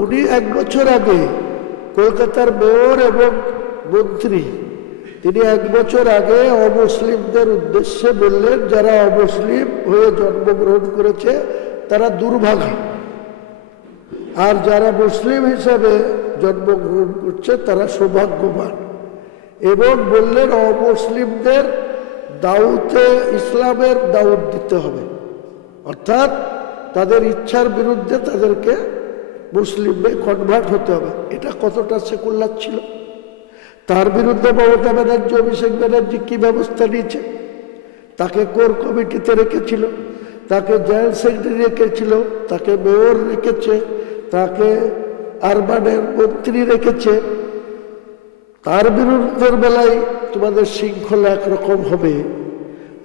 উনি 1 বছর আগে কলকাতার মেয়র এবং মন্ত্রী, তিনি 1 বছর আগে অমুসলিমদের উদ্দেশ্যে বললেন, যারা অমুসলিম হয়ে জন্মগ্রহণ করেছে তারা দুর্ভাগা, আর যারা মুসলিম হিসাবে জন্মগ্রহণ করছে তারা সৌভাগ্যবান। এবং বললেন অমুসলিমদের দাউতে ইসলামের দাওয়াত দিতে হবে, অর্থাৎ তাদের ইচ্ছার বিরুদ্ধে তাদেরকে মুসলিমে কনভার্ট হতে হবে। এটা কতটা সেকুলার ছিল? তার বিরুদ্ধে মমতা ব্যানার্জি, অভিষেক ব্যানার্জি কি ব্যবস্থা নিয়েছে? তাকে কোর কমিটিতে রেখেছিল, তাকে জয়েন্ট সেক্রেটারি রেখেছিল, তাকে মেয়র রেখেছে, তাকে আরবানের মন্ত্রী রেখেছে। তার বিরুদ্ধের বেলায় তোমাদের শৃঙ্খলা একরকম হবে,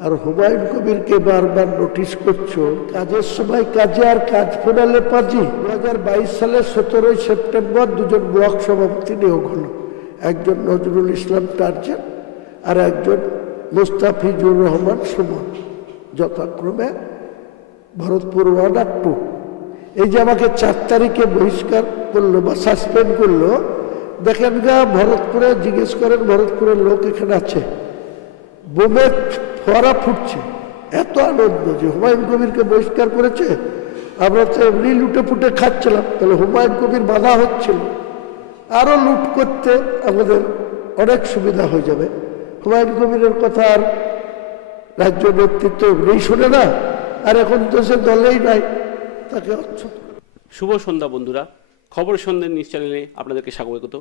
আর হুমায়ুন কবিরকে বারবার নোটিশ করছো। কাজের সময় কাজে আর কাজ ফোরালে পাজি। 2022 সালের 17 সেপ্টেম্বর 2জন ব্লক সভাপতি নিয়োগ হলো, একজন নজরুল ইসলাম টার্জান আর একজন মুস্তাফিজুর রহমান সুমন, যথাক্রমে ভরতপুর 1 আর 2। এই যে আমাকে 4 তারিখে বহিষ্কার করলো বা সাসপেন্ড করলো, দেখেন গা ভরতপুরে, জিজ্ঞেস করেন ভরতপুরের লোক এখানে আছে, বোমের ফোয়ারা ফুটছে, এত আনন্দ যে হুমায়ুন কবিরকে বহিষ্কার করেছে। আমরা তো এমনি লুটে পুটে খাচ্ছিলাম, তাহলে হুমায়ুন কবির বাধা হচ্ছিল, আরো লুট করতে আমাদের অনেক সুবিধা হয়ে যাবে। হুমায়ুন কবিরের কথা আর রাজ্য নেতৃত্ব এমনি শোনে না, আর এখন তো সে দলেই নাই, তাকে অচ্ছুত। শুভ সন্ধ্যা বন্ধুরা, খবর সন্ধ্যা নিউজ চ্যানেলে আপনাদেরকে স্বাগত।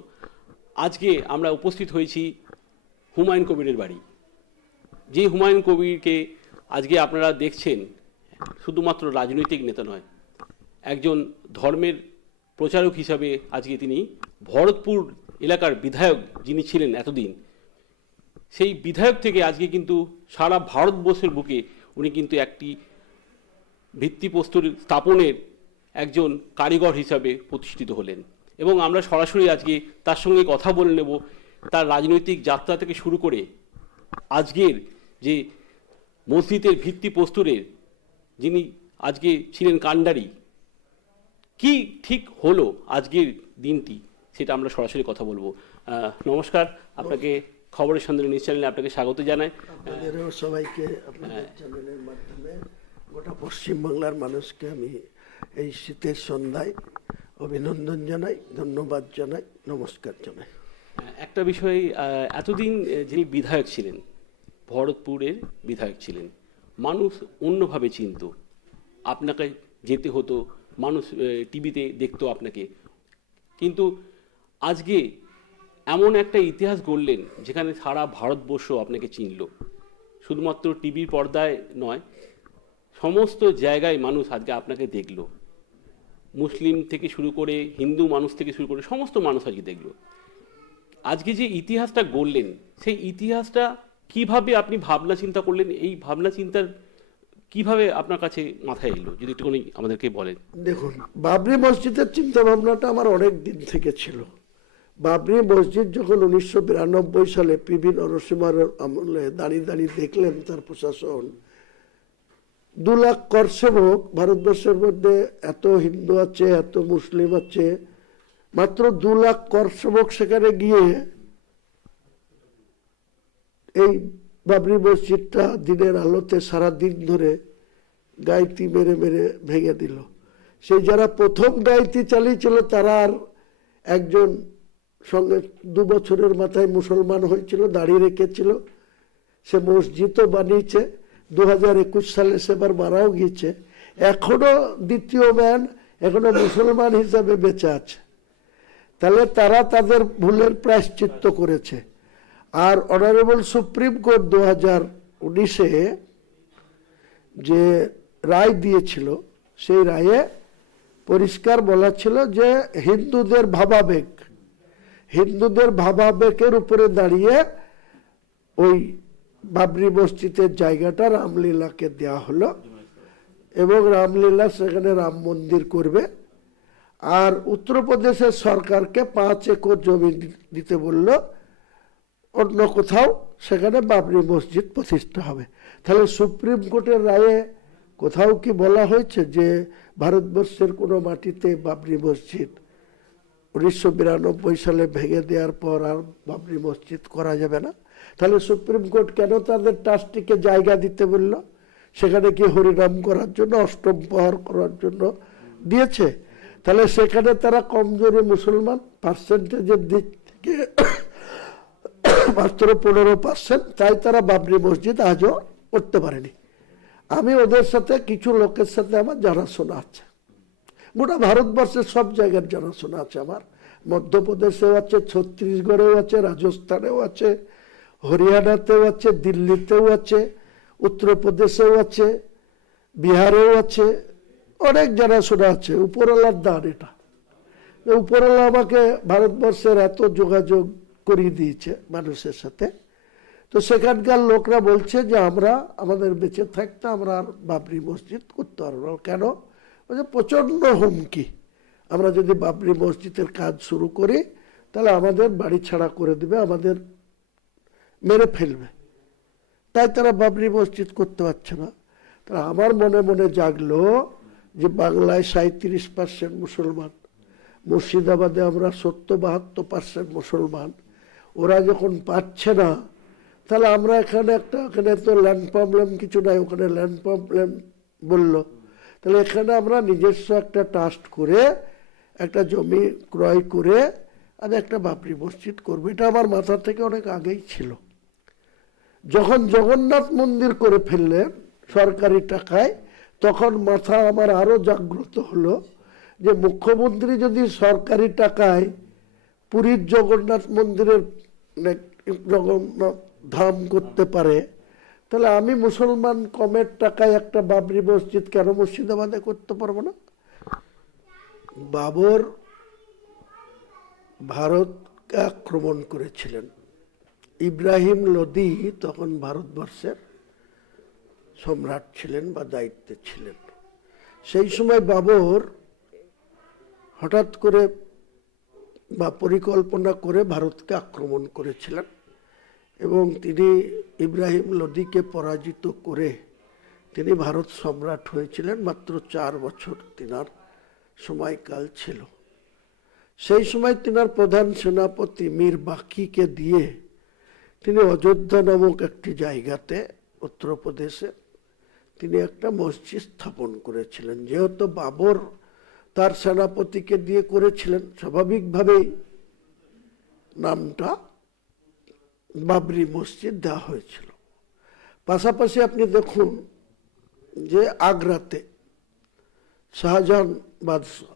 আজকে আমরা উপস্থিত হয়েছি হুমায়ুন কবিরের বাড়ি। যে হুমায়ুন কবিরকে আজকে আপনারা দেখছেন শুধুমাত্র রাজনৈতিক নেতা নয়, একজন ধর্মের প্রচারক হিসাবে আজকে তিনি ভরতপুর এলাকার বিধায়ক যিনি ছিলেন এতদিন, সেই বিধায়ক থেকে আজকে কিন্তু সারা ভারতবর্ষের বুকে উনি কিন্তু একটি ভিত্তিপ্রস্তর স্থাপনের একজন কারিগর হিসাবে প্রতিষ্ঠিত হলেন। এবং আমরা সরাসরি আজকে তার সঙ্গে কথা বলে নেব, তার রাজনৈতিক যাত্রা থেকে শুরু করে আজকের যে মসজিদের ভিত্তিপ্রস্তরের যিনি আজকে ছিলেন কাণ্ডারি, কি ঠিক হলো আজকের দিনটি, সেটা আমরা সরাসরি কথা বলবো। নমস্কার, আপনাকে খবরের সন্ধানে নিউজ চ্যানেলে আপনাকে স্বাগত জানাই। আপনাদেরও সবাইকে আপনাদের চ্যানেলের মাধ্যমে গোটা পশ্চিমবাংলার মানুষকে আমি এই শীতের সন্ধ্যায় অভিনন্দন জানাই, ধন্যবাদ জানাই, নমস্কার জানাই। একটা বিষয়, এতদিন যিনি বিধায়ক ছিলেন, ভরতপুরের বিধায়ক ছিলেন, মানুষ অন্যভাবে চিনত, আপনাকে যেতে হতো, মানুষ টিভিতে দেখতো আপনাকে, কিন্তু আজকে এমন একটা ইতিহাস গড়লেন যেখানে সারা ভারতবর্ষ আপনাকে চিনল। শুধুমাত্র টিভির পর্দায় নয়, সমস্ত জায়গায় মানুষ আজকে আপনাকে দেখল। মুসলিম থেকে শুরু করে হিন্দু মানুষ থেকে শুরু করে সমস্ত মানুষ আজকে দেখল। আজকে যে ইতিহাসটা গড়লেন, সেই ইতিহাসটা কিভাবে আপনি ভাবনা চিন্তা করলেন? এই ভাবনা চিন্তার কিভাবে আপনার কাছে মাথায় এলো, যদি একটুখানি আমাদেরকে বলেন। দেখুন, বাবরি মসজিদের চিন্তা ভাবনাটা আমার অনেক দিন থেকে ছিল। বাবরি মসজিদ যখন 1992 সালে পিবি নরসিংহের আমলে দাঁড়িয়ে দাঁড়িয়ে দেখলেন তার প্রশাসন, 2 লাখ কর সেবক, ভারতবর্ষের মধ্যে এত হিন্দু আছে, এত মুসলিম আছে, মাত্র 2 লাখ কর সেবক সেখানে গিয়ে এই বাবরি মসজিদটা দিনের আলোতে সারা দিন ধরে গায়ত্রী মেরে মেরে ভেঙে দিল। সেই যারা প্রথম গায়ত্রী চালিয়েছিল তারা আর একজন সঙ্গে 2 বছরের মাথায় মুসলমান হয়েছিল, দাঁড়িয়ে রেখেছিল, সে মসজিদও বানিয়েছে। 2021 সালে সেবার মারাও গিয়েছে। এখনো দ্বিতীয় ম্যান এখনো মুসলমান হিসাবে বেঁচে আছে। তাহলে তারা তাদের ভুলের প্রায়শ্চিত্ত করেছে। আর অনারেবল সুপ্রিম কোর্ট 2019-এ যে রায় দিয়েছিল, সেই রায়ে পরিষ্কার বলা ছিল যে হিন্দুদের ভাবাবেগের উপরে দাঁড়িয়ে ওই বাবরি মসজিদের জায়গাটা রামলীলাকে দেওয়া হলো, এবং রামলীলা সেখানে রাম মন্দির করবে। আর উত্তরপ্রদেশের সরকারকে 5 একর জমি দিতে বলল, অন্য কোথাও সেখানে বাবরি মসজিদ প্রতিষ্ঠা হবে। তাহলে সুপ্রিম কোর্টের রায়ে কোথাও কি বলা হয়েছে যে ভারতবর্ষের কোনো মাটিতে বাবরি মসজিদ 1992 সালে ভেঙে দেওয়ার পর আর বাবরি মসজিদ করা যাবে না, তাহলে সুপ্রিম কোর্ট কেন তাদের ট্রাস্টিকে জায়গা দিতে বলল? সেখানে কি হরিনাম করার জন্য, অষ্টম প্রহর করার জন্য দিয়েছে? তাহলে সেখানে তারা কমজোরি মুসলমান, পার্সেন্টেজের দিক থেকে মাত্র 15%, তাই তারা বাবরি মসজিদ আজও করতে পারেনি। আমি ওদের সাথে, কিছু লোকের সাথে আমার জানাশোনা আছে, গোটা ভারতবর্ষের সব জায়গার জানাশোনা আছে আমার। মধ্যপ্রদেশেও আছে, ছত্তিশগড়েও আছে, রাজস্থানেও আছে, হরিয়ানাতেও আছে, দিল্লিতেও আছে, উত্তরপ্রদেশেও আছে, বিহারেও আছে, অনেক জানাশোনা আছে। উপরওয়ালার দান এটা। উপরওয়ালা আমাকে ভারতবর্ষের এত যোগাযোগ করিয়ে দিয়েছে মানুষের সাথে, তো সেখানকার লোকরা বলছে যে আমরা আমাদের বেঁচে থাকতে আমরা আর বাবরি মসজিদ করতে পারবো না। কেন? প্রচন্ড হুমকি, আমরা যদি বাবরি মসজিদের কাজ শুরু করি তাহলে আমাদের বাড়ি ছাড়া করে দিবে, আমাদের মেরে ফেলবে, তাই তারা বাবরি মসজিদ করতে পারছে না। তা আমার মনে মনে জাগলো যে বাংলায় 37% মুসলমান, মুর্শিদাবাদে আমরা 70-72% মুসলমান, ওরা যখন পাচ্ছে না তাহলে আমরা এখানে তো ল্যান্ড প্রবলেম কিছু নাই, ওখানে ল্যান্ড প্রবলেম বললো, তাহলে এখানে আমরা নিজস্ব একটা ট্রাস্ট করে একটা জমি ক্রয় করে আমি একটা বাবরি মসজিদ করবো। এটা আমার মাথা থেকে অনেক আগেই ছিল। যখন জগন্নাথ মন্দির করে ফেললেন সরকারি টাকায়, তখন মাথা আমার আরো জাগ্রত হলো যে মুখ্যমন্ত্রী যদি সরকারি টাকায় পুরীর জগন্নাথ মন্দিরের জগন্নাথ ধাম করতে পারে, তাহলে আমি মুসলমান কমের টাকায় একটা বাবরি মসজিদ কেন মুর্শিদাবাদে করতে পারবো না? বাবর ভারতকে আক্রমণ করেছিলেন। ইব্রাহিম লোদি তখন ভারতবর্ষের সম্রাট ছিলেন বা দায়িত্বে ছিলেন। সেই সময় বাবর হঠাৎ করে বা পরিকল্পনা করে ভারতকে আক্রমণ করেছিলেন এবং তিনি ইব্রাহিম লোদিকে পরাজিত করে তিনি ভারত সম্রাট হয়েছিলেন। মাত্র 4 বছর তিনার সময়কাল ছিল। সেই সময় তিনার প্রধান সেনাপতি মীর বাকিকে দিয়ে তিনি অযোধ্যা নামক একটি জায়গাতে উত্তরপ্রদেশে তিনি একটা মসজিদ স্থাপন করেছিলেন। যেহেতু বাবর তার সেনাপতিকে দিয়ে করেছিলেন, স্বাভাবিকভাবেই নামটা বাবরি মসজিদ দেওয়া হয়েছিল। পাশাপাশি আপনি দেখুন যে আগ্রাতে শাহজাহান বাদশাহ,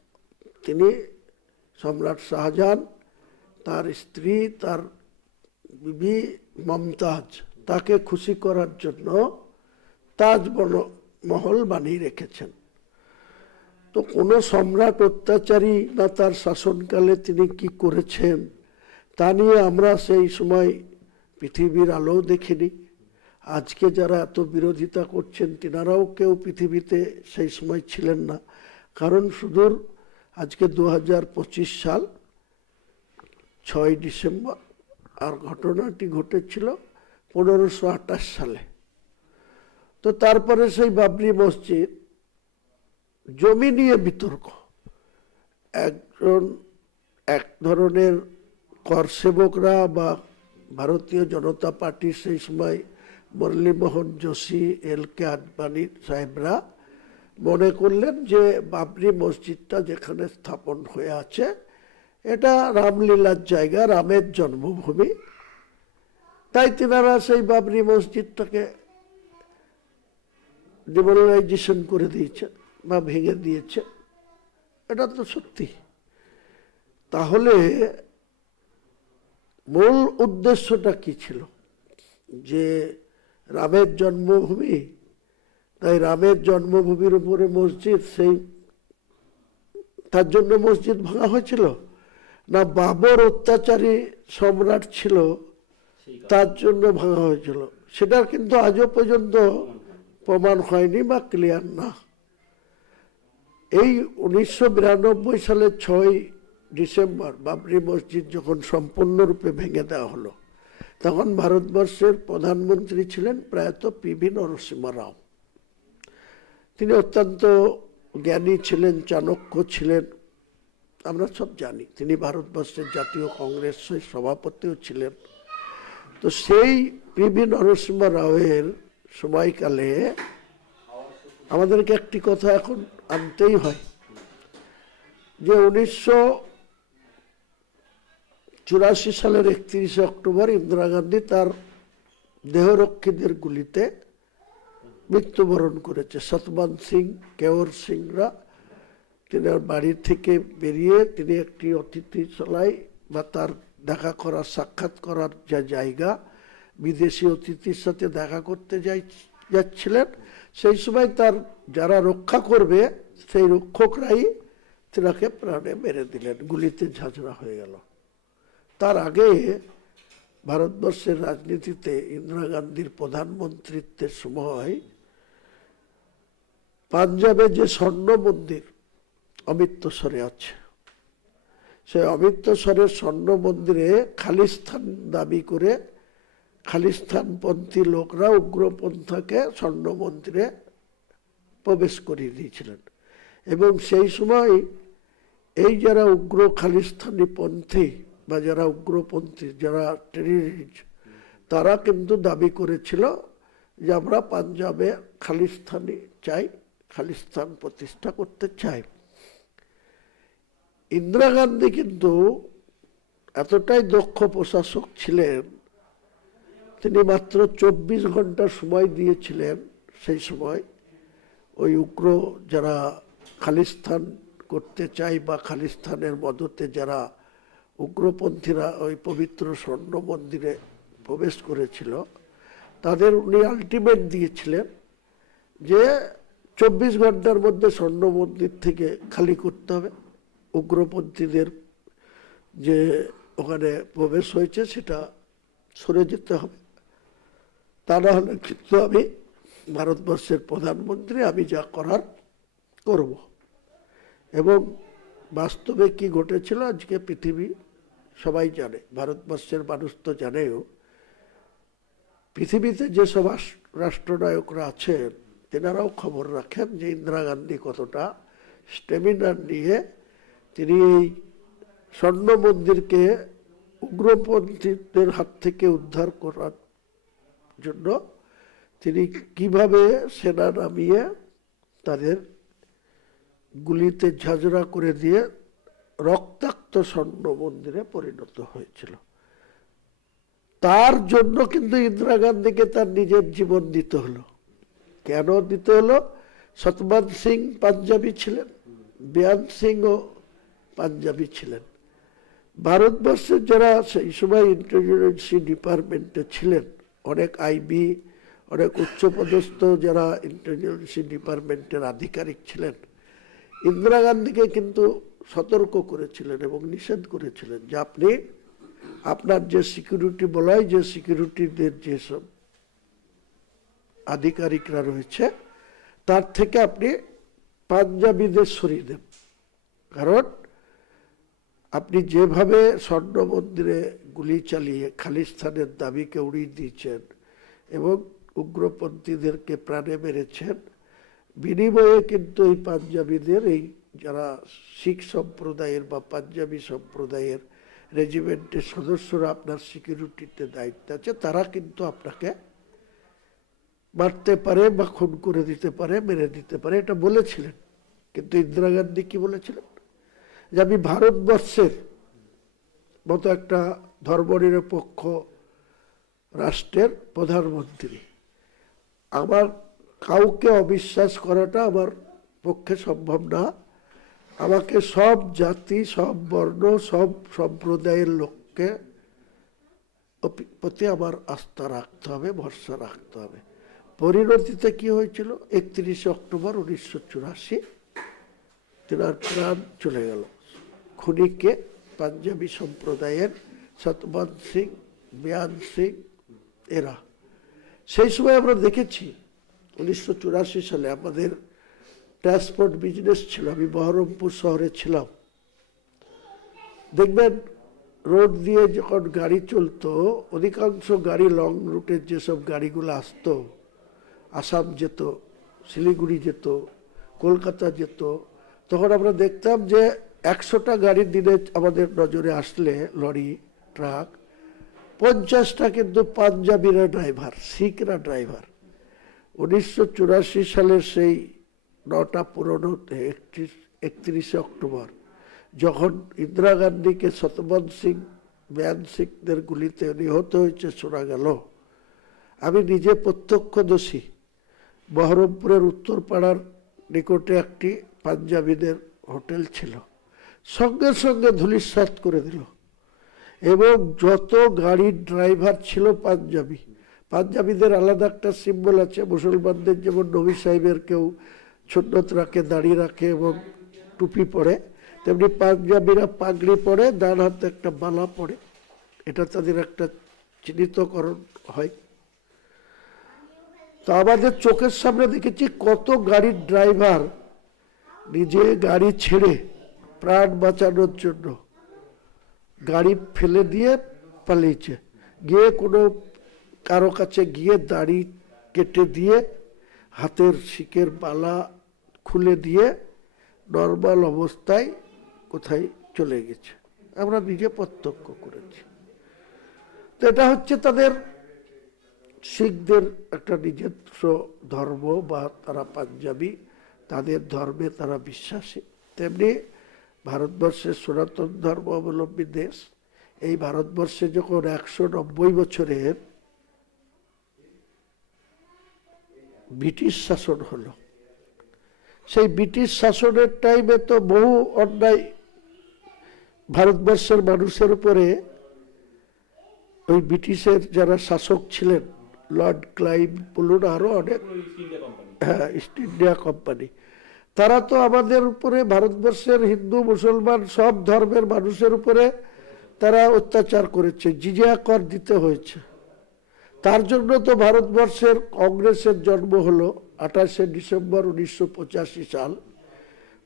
তিনি সম্রাট শাহজাহান, তার স্ত্রী, তার বিবি মমতাজ, তাকে খুশি করার জন্য তাজ মহল বানিয়ে রেখেছেন। তো কোন সম্রাট অত্যাচারী না তার শাসনকালে তিনি কি করেছেন তা নিয়ে আমরা সেই সময় পৃথিবীর আলো দেখিনি। আজকে যারা এত বিরোধিতা করছেন তিনারাও কেউ পৃথিবীতে সেই সময় ছিলেন না। কারণ সুদূর আজকে 2025 সাল 6 ডিসেম্বর, আর ঘটনাটি ঘটেছিল 1528 সালে। তো তারপরে সেই বাবরি মসজিদ জমি নিয়ে বিতর্ক, এক ধরনের কর সেবকরা বা ভারতীয় জনতা পার্টির সেই সময় মুরলীমোহন যোশী, LK আদবানি সাহেবরা মনে করলেন যে বাবরি মসজিদটা যেখানে স্থাপন হয়ে আছে এটা রামলীলার জায়গা, রামের জন্মভূমি, তাই তিনারা সেই বাবরি মসজিদটাকে ডিমোরালাইজেশন করে দিয়েছে বা ভেঙে দিয়েছে। এটা তো সত্যি। তাহলে মূল উদ্দেশ্যটা কি ছিল? যে রামের জন্মভূমি, তাই রামের জন্মভূমির উপরে মসজিদ, সেই তার জন্য মসজিদ ভাঙা হয়েছিল, না বাবর অত্যাচারী সম্রাট ছিল তার জন্য ভাঙা হয়েছিল? সেটা কিন্তু আজও পর্যন্ত প্রমাণ হয়নি বা ক্লিয়ার না। এই 1992 সালের 6 ডিসেম্বর বাবরি মসজিদ যখন সম্পূর্ণরূপে ভেঙে দেওয়া হলো, তখন ভারতবর্ষের প্রধানমন্ত্রী ছিলেন প্রয়াত PV নরসিংহ রাও। তিনি অত্যন্ত জ্ঞানী ছিলেন, চাণক্য ছিলেন, আমরা সব জানি তিনি ভারতবর্ষের জাতীয় কংগ্রেসের সভাপতিও ছিলেন। তো সেই পিভি নরসিংহ রাওয়ের সময়কালে আমাদেরকে একটি কথা এখন আনতেই হয় যে 1984 সালের 31 অক্টোবর ইন্দিরা গান্ধী তার দেহরক্ষীদের গুলিতে মৃত্যুবরণ করেছে। সতবন্ত সিং, কেওর সিংরা তিনি বাড়ি থেকে বেরিয়ে তিনি একটি অতিথিশালায় বা তার দেখা করার সাক্ষাৎ করার যে জায়গা, বিদেশি অতিথির সাথে দেখা করতে যাচ্ছিলেন, সেই সময় তার যারা রক্ষা করবে সেই রক্ষকরাই তিনাকে প্রাণে মেরে দিলেন, গুলিতে ঝাঁঝরা হয়ে গেল। তার আগে ভারতবর্ষের রাজনীতিতে ইন্দিরা গান্ধীর প্রধানমন্ত্রীত্বের সময় পাঞ্জাবে যে স্বর্ণ মন্দির অমৃতসরে আছে, সেই অমৃতসরের স্বর্ণ মন্দিরে খালিস্তান দাবি করে খালিস্তানপন্থী লোকরা উগ্রপন্থাকে স্বর্ণ মন্দিরে প্রবেশ করিয়ে দিয়েছিলেন। এবং সেই সময় এই যারা উগ্র খালিস্তানি পন্থী বা যারা উগ্রপন্থী, যারা টেররিস্ট, তারা কিন্তু দাবি করেছিল যে আমরা পাঞ্জাবে খালিস্তানি চাই, খালিস্তান প্রতিষ্ঠা করতে চাই। ইন্দিরা গান্ধী কিন্তু এতটাই দক্ষ প্রশাসক ছিলেন, তিনি মাত্র 24 ঘন্টা সময় দিয়েছিলেন সেই সময় ওই উগ্র যারা খালিস্তান করতে চাই বা খালিস্তানের মদতে যারা উগ্রপন্থীরা ওই পবিত্র স্বর্ণ মন্দিরে প্রবেশ করেছিল, তাদের উনি আলটিমেট দিয়েছিলেন যে 24 ঘন্টার মধ্যে স্বর্ণ মন্দির থেকে খালি করতে হবে, উগ্রপন্থীদের যে ওখানে প্রবেশ হয়েছে সেটা সরে যেতে হবে, তা না হলে কিন্তু আমি ভারতবর্ষের প্রধানমন্ত্রী, আমি যা করার করব। এবং বাস্তবে কি ঘটেছিল আজকে পৃথিবী সবাই জানে, ভারতবর্ষের মানুষ তো জানেও, পৃথিবীতে যেসব রাষ্ট্রনায়করা আছেন তেনারাও খবর রাখেন যে ইন্দিরা গান্ধী কতটা স্ট্যামিনা নিয়ে তিনি এই স্বর্ণ মন্দিরকে উগ্রপন্থীদের হাত থেকে উদ্ধার করার জন্য তিনি কিভাবে সেনা নামিয়ে তাদের গুলিতে ঝাঁঝরা করে দিয়ে রক্তাক্ত স্বর্ণ মন্দিরে পরিণত হয়েছিল। তার জন্য কিন্তু ইন্দিরা গান্ধীকে তার নিজের জীবন দিতে হলো। কেন দিতে হলো? সতবন্ত সিং পাঞ্জাবি ছিলেন, বেয়ান সিংও পাঞ্জাবি ছিলেন। ভারতবর্ষের যারা সেই সময় ইন্টেলিজেন্সি ডিপার্টমেন্টে ছিলেন, অনেক আইবি, অনেক উচ্চপদস্থ যারা ইন্টেলিজেন্সি ডিপার্টমেন্টের আধিকারিক ছিলেন, ইন্দিরা গান্ধীকে কিন্তু সতর্ক করেছিলেন এবং নিষেধ করেছিলেন যে আপনি আপনার যে সিকিউরিটি বলা হয়, যে সিকিউরিটিদের যেসব আধিকারিকরা রয়েছে তার থেকে আপনি পাঞ্জাবিদের সরিয়ে দেন। কারণ আপনি যেভাবে স্বর্ণ মন্দিরে গুলি চালিয়ে খালিস্তানের দাবিকে উড়িয়ে দিয়েছেন এবং উগ্রপন্থীদেরকে প্রাণে মেরেছেন, বিনিময়ে কিন্তু এই পাঞ্জাবিদের, এই যারা শিখ সম্প্রদায়ের বা পাঞ্জাবি সম্প্রদায়ের রেজিমেন্টের সদস্যরা আপনার সিকিউরিটিতে দায়িত্ব আছে, তারা কিন্তু আপনাকে মারতে পারে বা খুন করে দিতে পারে, মেরে দিতে পারে, এটা বলেছিলেন। কিন্তু ইন্দিরা গান্ধী কি বলেছিলেন? যে আমি ভারতবর্ষের মতো একটা ধর্মনিরপেক্ষ রাষ্ট্রের প্রধানমন্ত্রী, আমার কাউকে অবিশ্বাস করাটা আমার পক্ষে সম্ভব না। আমাকে সব জাতি, সব বর্ণ, সব সম্প্রদায়ের লোককে প্রতি আমার আস্থা রাখতে হবে, ভরসা রাখতে হবে। পরিণতিতে কি হয়েছিল? 31 অক্টোবর 1984 তেনার প্রাণ চলে গেল। খুনিকে পাঞ্জাবি সম্প্রদায়ের সতবন্ত সিং, বেয়ান সিং এরা। সেই সময় আমরা দেখেছি 1984 সালে আমাদের ট্রান্সপোর্ট বিজনেস ছিল, আমি বহরমপুর শহরে ছিলাম। দেখবেন রোড দিয়ে যখন গাড়ি চলতো, অধিকাংশ গাড়ি লং রুটের যেসব গাড়িগুলো আসতো, আসাম যেত, শিলিগুড়ি যেত, কলকাতা যেত, তখন আমরা দেখতাম যে 100টা গাড়ি দিনে আমাদের নজরে আসলে, লরি ট্রাক, 50টা কিন্তু পাঞ্জাবিরা ড্রাইভার, শিখরা ড্রাইভার। 1984 সালের সেই 9টা পুরনো 31শে অক্টোবর যখন ইন্দিরা গান্ধীকে শতবন সিং, ম্যান সিংদের গুলিতে নিহত হয়েছে শোনা গেল, আমি নিজে প্রত্যক্ষদর্শী। বহরমপুরের উত্তরপাড়ার নিকটে একটি পাঞ্জাবিদের হোটেল ছিল, সঙ্গে সঙ্গে ধূলিসাৎ করে দিল। এবং যত গাড়ির ড্রাইভার ছিল পাঞ্জাবি, পাঞ্জাবিদের আলাদা একটা সিম্বল আছে, মুসলমানদের যেমন নবী সাহেবের কেউ সুন্নত রাখে, দাড়ি রাখে এবং টুপি পরে, তেমনি পাঞ্জাবিরা পাগড়ি পরে, ডান হাতে একটা মালা পরে, এটা তাদের একটা চিহ্নিতকরণ হয়। তো আমাদের চোখের সামনে দেখেছি কত গাড়ির ড্রাইভার নিজে গাড়ি ছেড়ে প্রাণ বাঁচানোর জন্য গাড়ি ফেলে দিয়ে পালিয়েছে, গিয়ে কোনো কারো কাছে গিয়ে দাড়ি কেটে দিয়ে হাতের শিকের মালা খুলে দিয়ে নর্মাল অবস্থায় কোথায় চলে গেছে, আমরা নিজে প্রত্যক্ষ করেছি। তো এটা হচ্ছে তাদের শিখদের একটা নিজস্ব ধর্ম, বা তারা পাঞ্জাবি, তাদের ধর্মে তারা বিশ্বাসী। তেমনি ভারতবর্ষের সনাতন ধর্ম অবলম্বী দেশ, এই ভারতবর্ষে যখন 190 বছরের ব্রিটিশ শাসন হলো, সেই ব্রিটিশ শাসনের টাইমে তো বহু অন্যায় ভারতবর্ষের মানুষের উপরে ওই ব্রিটিশের যারা শাসক ছিলেন, লর্ড ক্লাইভ বলুন, আরো অনেক, হ্যাঁ, ইস্ট ইন্ডিয়া কোম্পানি, তারা তো আমাদের উপরে, ভারতবর্ষের হিন্দু মুসলমান সব ধর্মের মানুষের উপরে তারা অত্যাচার করেছে, জিজিয়া কর দিতে হয়েছে। তার জন্য তো ভারতবর্ষের কংগ্রেসের জন্ম হলো 28শে ডিসেম্বর 1985 সাল।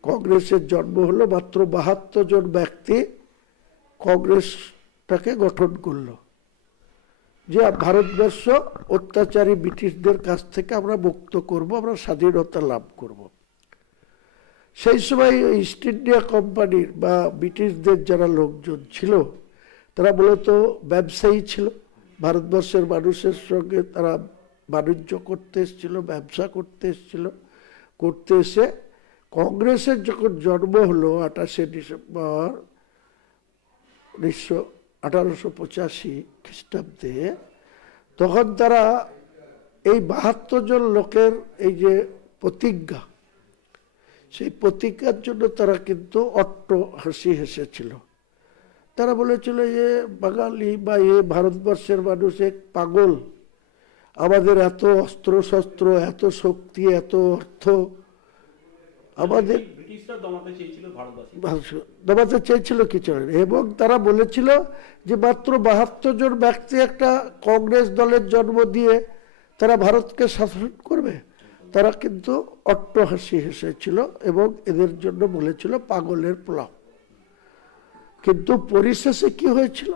কংগ্রেসের জন্ম হলো, মাত্র 72 জন ব্যক্তি কংগ্রেসটাকে গঠন করলো, যে ভারতবর্ষ অত্যাচারী ব্রিটিশদের কাছ থেকে আমরা মুক্ত করব, আমরা স্বাধীনতা লাভ করব। সেই সময় ইস্ট ইন্ডিয়া কোম্পানির বা ব্রিটিশদের যারা লোকজন ছিল, তারা মূলত ব্যবসায়ী ছিল, ভারতবর্ষের মানুষের সঙ্গে তারা বাণিজ্য করতে এসেছিল, ব্যবসা করতে এসেছিল। করতে এসে কংগ্রেসের যখন জন্ম হলো 28শে ডিসেম্বর 1885 খ্রিস্টাব্দে, তখন তারা এই 72 জন লোকের এই যে প্রতিজ্ঞা, সেই প্রতিজ্ঞার জন্য তারা কিন্তু অট্ট হাসি হেসেছিল। তারা বলেছিল, এ বাঙালি বা এ ভারতবর্ষের মানুষ এক পাগল, আমাদের এত অস্ত্র শস্ত্র, এত শক্তি, এত অর্থ, আমাদের দমাতে চেয়েছিল কিছু। এবং তারা বলেছিল যে মাত্র 72 জন ব্যক্তি একটা কংগ্রেস দলের জন্ম দিয়ে তারা ভারতকে শাসন করবে, তারা কিন্তু অট্ট হাসি হেসেছিল এবং এদের জন্য বলেছিল পাগলের পোলাও। কিন্তু পরিশেষে কি হয়েছিল,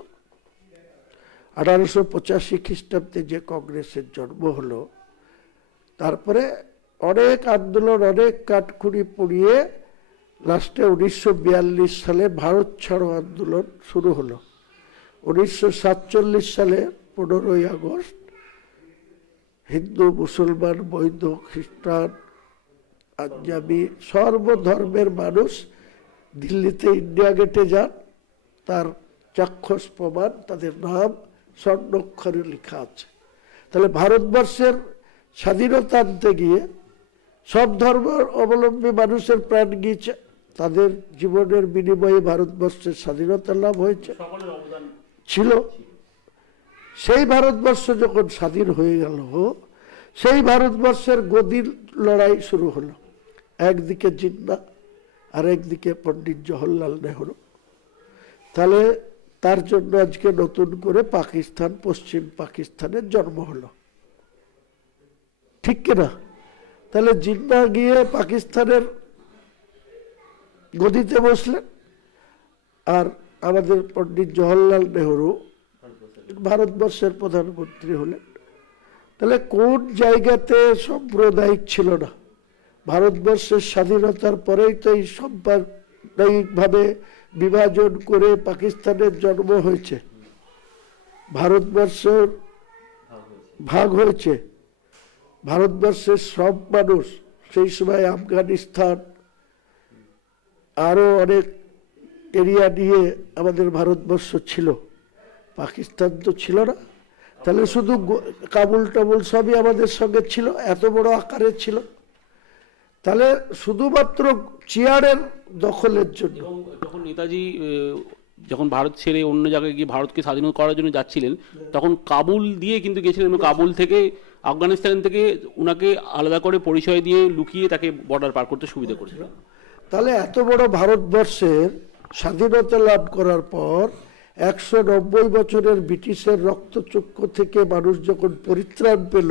1885 খ্রিস্টাব্দে যে কংগ্রেসের জন্ম হলো, তারপরে অনেক আন্দোলন, অনেক কাঠখুড়ি পুড়িয়ে লাস্টে 1942 সালে ভারত ছাড়ো আন্দোলন শুরু হলো। 1947 সালে 15ই আগস্ট হিন্দু, মুসলমান, বৌদ্ধ, খ্রিস্টান, পাঞ্জাবি সর্বধর্মের মানুষ দিল্লিতে ইন্ডিয়া গেটে যান, তার চাক্ষুষ প্রমাণ, তাদের নাম স্বর্ণাক্ষরে লেখা আছে। তাহলে ভারতবর্ষের স্বাধীনতা আনতে গিয়ে সব ধর্ম অবলম্বী মানুষের প্রাণ গিয়েছে, তাদের জীবনের বিনিময়ে ভারতবর্ষের স্বাধীনতা লাভ হয়েছে ছিল। সেই ভারতবর্ষ যখন স্বাধীন হয়ে গেল, সেই ভারতবর্ষের গদির লড়াই শুরু হলো। একদিকে জিন্না আর একদিকে পণ্ডিত জওহরলাল নেহরু। তাহলে তার জন্য আজকে নতুন করে পাকিস্তান, পশ্চিম পাকিস্তানের জন্ম হলো, ঠিক কিনা? তাহলে জিন্না গিয়ে পাকিস্তানের গদিতে বসলেন, আর আমাদের পণ্ডিত জওহরলাল নেহরু ভারতবর্ষের প্রধানমন্ত্রী হলেন। তাহলে কোন জায়গাতে সাম্প্রদায়িক ছিল না? ভারতবর্ষের স্বাধীনতার পরেই তো এই সাম্প্রদায়িকভাবে বিভাজন করে পাকিস্তানের জন্ম হয়েছে, ভারতবর্ষের ভাগ হয়েছে, ভারতবর্ষের সব মানুষ সেই সময় আফগানিস্তান আরো অনেক এরিয়া নিয়ে আমাদের ভারতবর্ষ ছিল, পাকিস্তান তো ছিল না। তাহলে শুধু কাবুল টাবুল সবই আমাদের সঙ্গে ছিল, এত বড় আকারে ছিল। তাহলে শুধুমাত্র চেয়ারের দখলের জন্য যখন নেতাজি যখন ভারত ছেড়ে অন্য জায়গায় গিয়ে ভারতকে স্বাধীন করার জন্য যাচ্ছিলেন, তখন কাবুল দিয়ে কিন্তু গেছিলেন, এবং কাবুল থেকে আফগানিস্তান থেকে উনাকে আলাদা করে পরিচয় দিয়ে লুকিয়ে তাকে বর্ডার পার করতে সুবিধা করেছিল। তাহলে এত বড় ভারতবর্ষের স্বাধীনতা লাভ করার পর 190 বছরের ব্রিটিশের রক্তচক্ষু থেকে মানুষ যখন পরিত্রাণ পেল,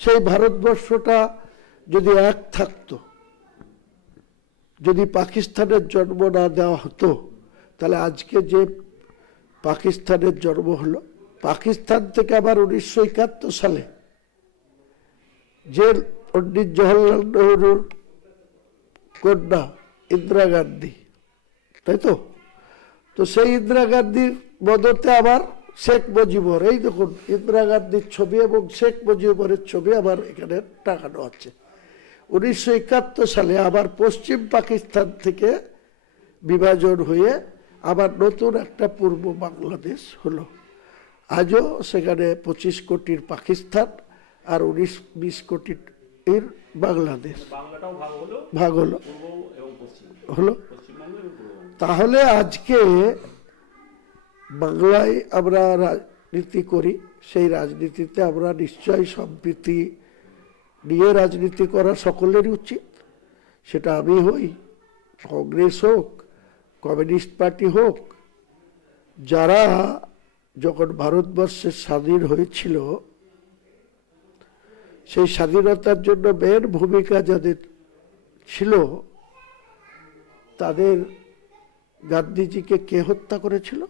সেই ভারতবর্ষটা যদি এক থাকতো, যদি পাকিস্তানের জন্ম না দেওয়া হতো, তাহলে আজকে যে পাকিস্তানের জন্ম হলো, পাকিস্তান থেকে আবার 1971 সালে যে পণ্ডিত জওহরলাল নেহরুর কন্যা ইন্দিরা গান্ধী, তাই তো, তো সেই ইন্দিরা গান্ধীর মদতে আবার শেখ মুজিবর, এই দেখুন ইন্দিরা গান্ধীর ছবি এবং শেখ মুজিবরের ছবি আবার এখানে টাঙানো আছে। 1971 সালে আবার পশ্চিম পাকিস্তান থেকে বিভাজন হয়ে আবার নতুন একটা পূর্ব বাংলাদেশ হলো। আজও সেখানে 25 কোটির পাকিস্তান আর 19-20 কোটির বাংলাদেশ ভাগ হলো হলো। তাহলে আজকে বাংলায় আমরা রাজনীতি করি, সেই রাজনীতিতে আমরা নিশ্চয়ই সম্প্রীতি নিয়ে রাজনীতি করা সকলেরই উচিত। সেটা আমি হই, কংগ্রেস হোক, কমিউনিস্ট পার্টি হোক, যারা যখন ভারতবর্ষের স্বাধীন হয়েছিল, সেই স্বাধীনতার জন্য মেন ভূমিকা যাদের ছিল, তাদের গান্ধীজিকে কে হত্যা করেছিল?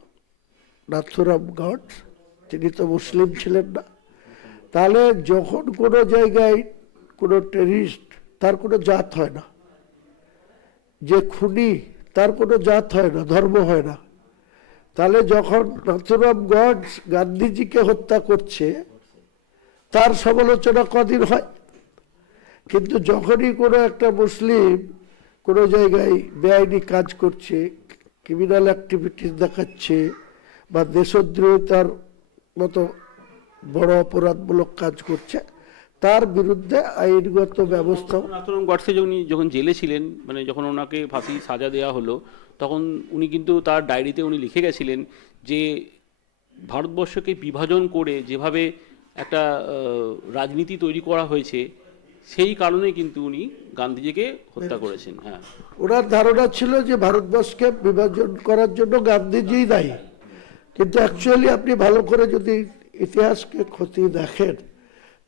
নাথুরাম গডস, তিনি তো মুসলিম ছিলেন না। তাহলে যখন কোনো জায়গায় কোনো টেররিস্ট, তার কোনো জাত হয় না, যে খুনি তার কোনো জাত হয় না, ধর্ম হয় না। তাহলে যখন নাথুরাম গডস গান্ধীজিকে হত্যা করছে, তার সমালোচনা কদিন হয়, কিন্তু যখনই কোনো একটা মুসলিম কোনো জায়গায় বেআইনি কাজ করছে, ক্রিমিনাল অ্যাক্টিভিটিস দেখাচ্ছে বা দেশদ্রোহিতার মতো বড় অপরাধমূলক কাজ করছে, তার বিরুদ্ধে আইনগত ব্যবস্থা। নাথুরাম গডসে যখন জেলে ছিলেন, মানে যখন ওনাকে ফাঁসি সাজা দেওয়া হলো, তখন উনি কিন্তু তার ডায়েরিতে উনি লিখে গেছিলেন যে ভারতবর্ষকে বিভাজন করে যেভাবে একটা রাজনীতি তৈরি করা হয়েছে, সেই কারণে কিন্তু উনি গান্ধীজিকে হত্যা করেছেন। হ্যাঁ, ওনার ধারণা ছিল যে ভারতবর্ষকে বিভাজন করার জন্য গান্ধীজিই দায়ী, কিন্তু অ্যাকচুয়ালি আপনি ভালো করে যদি ইতিহাসকে খতিয়ে দেখেন,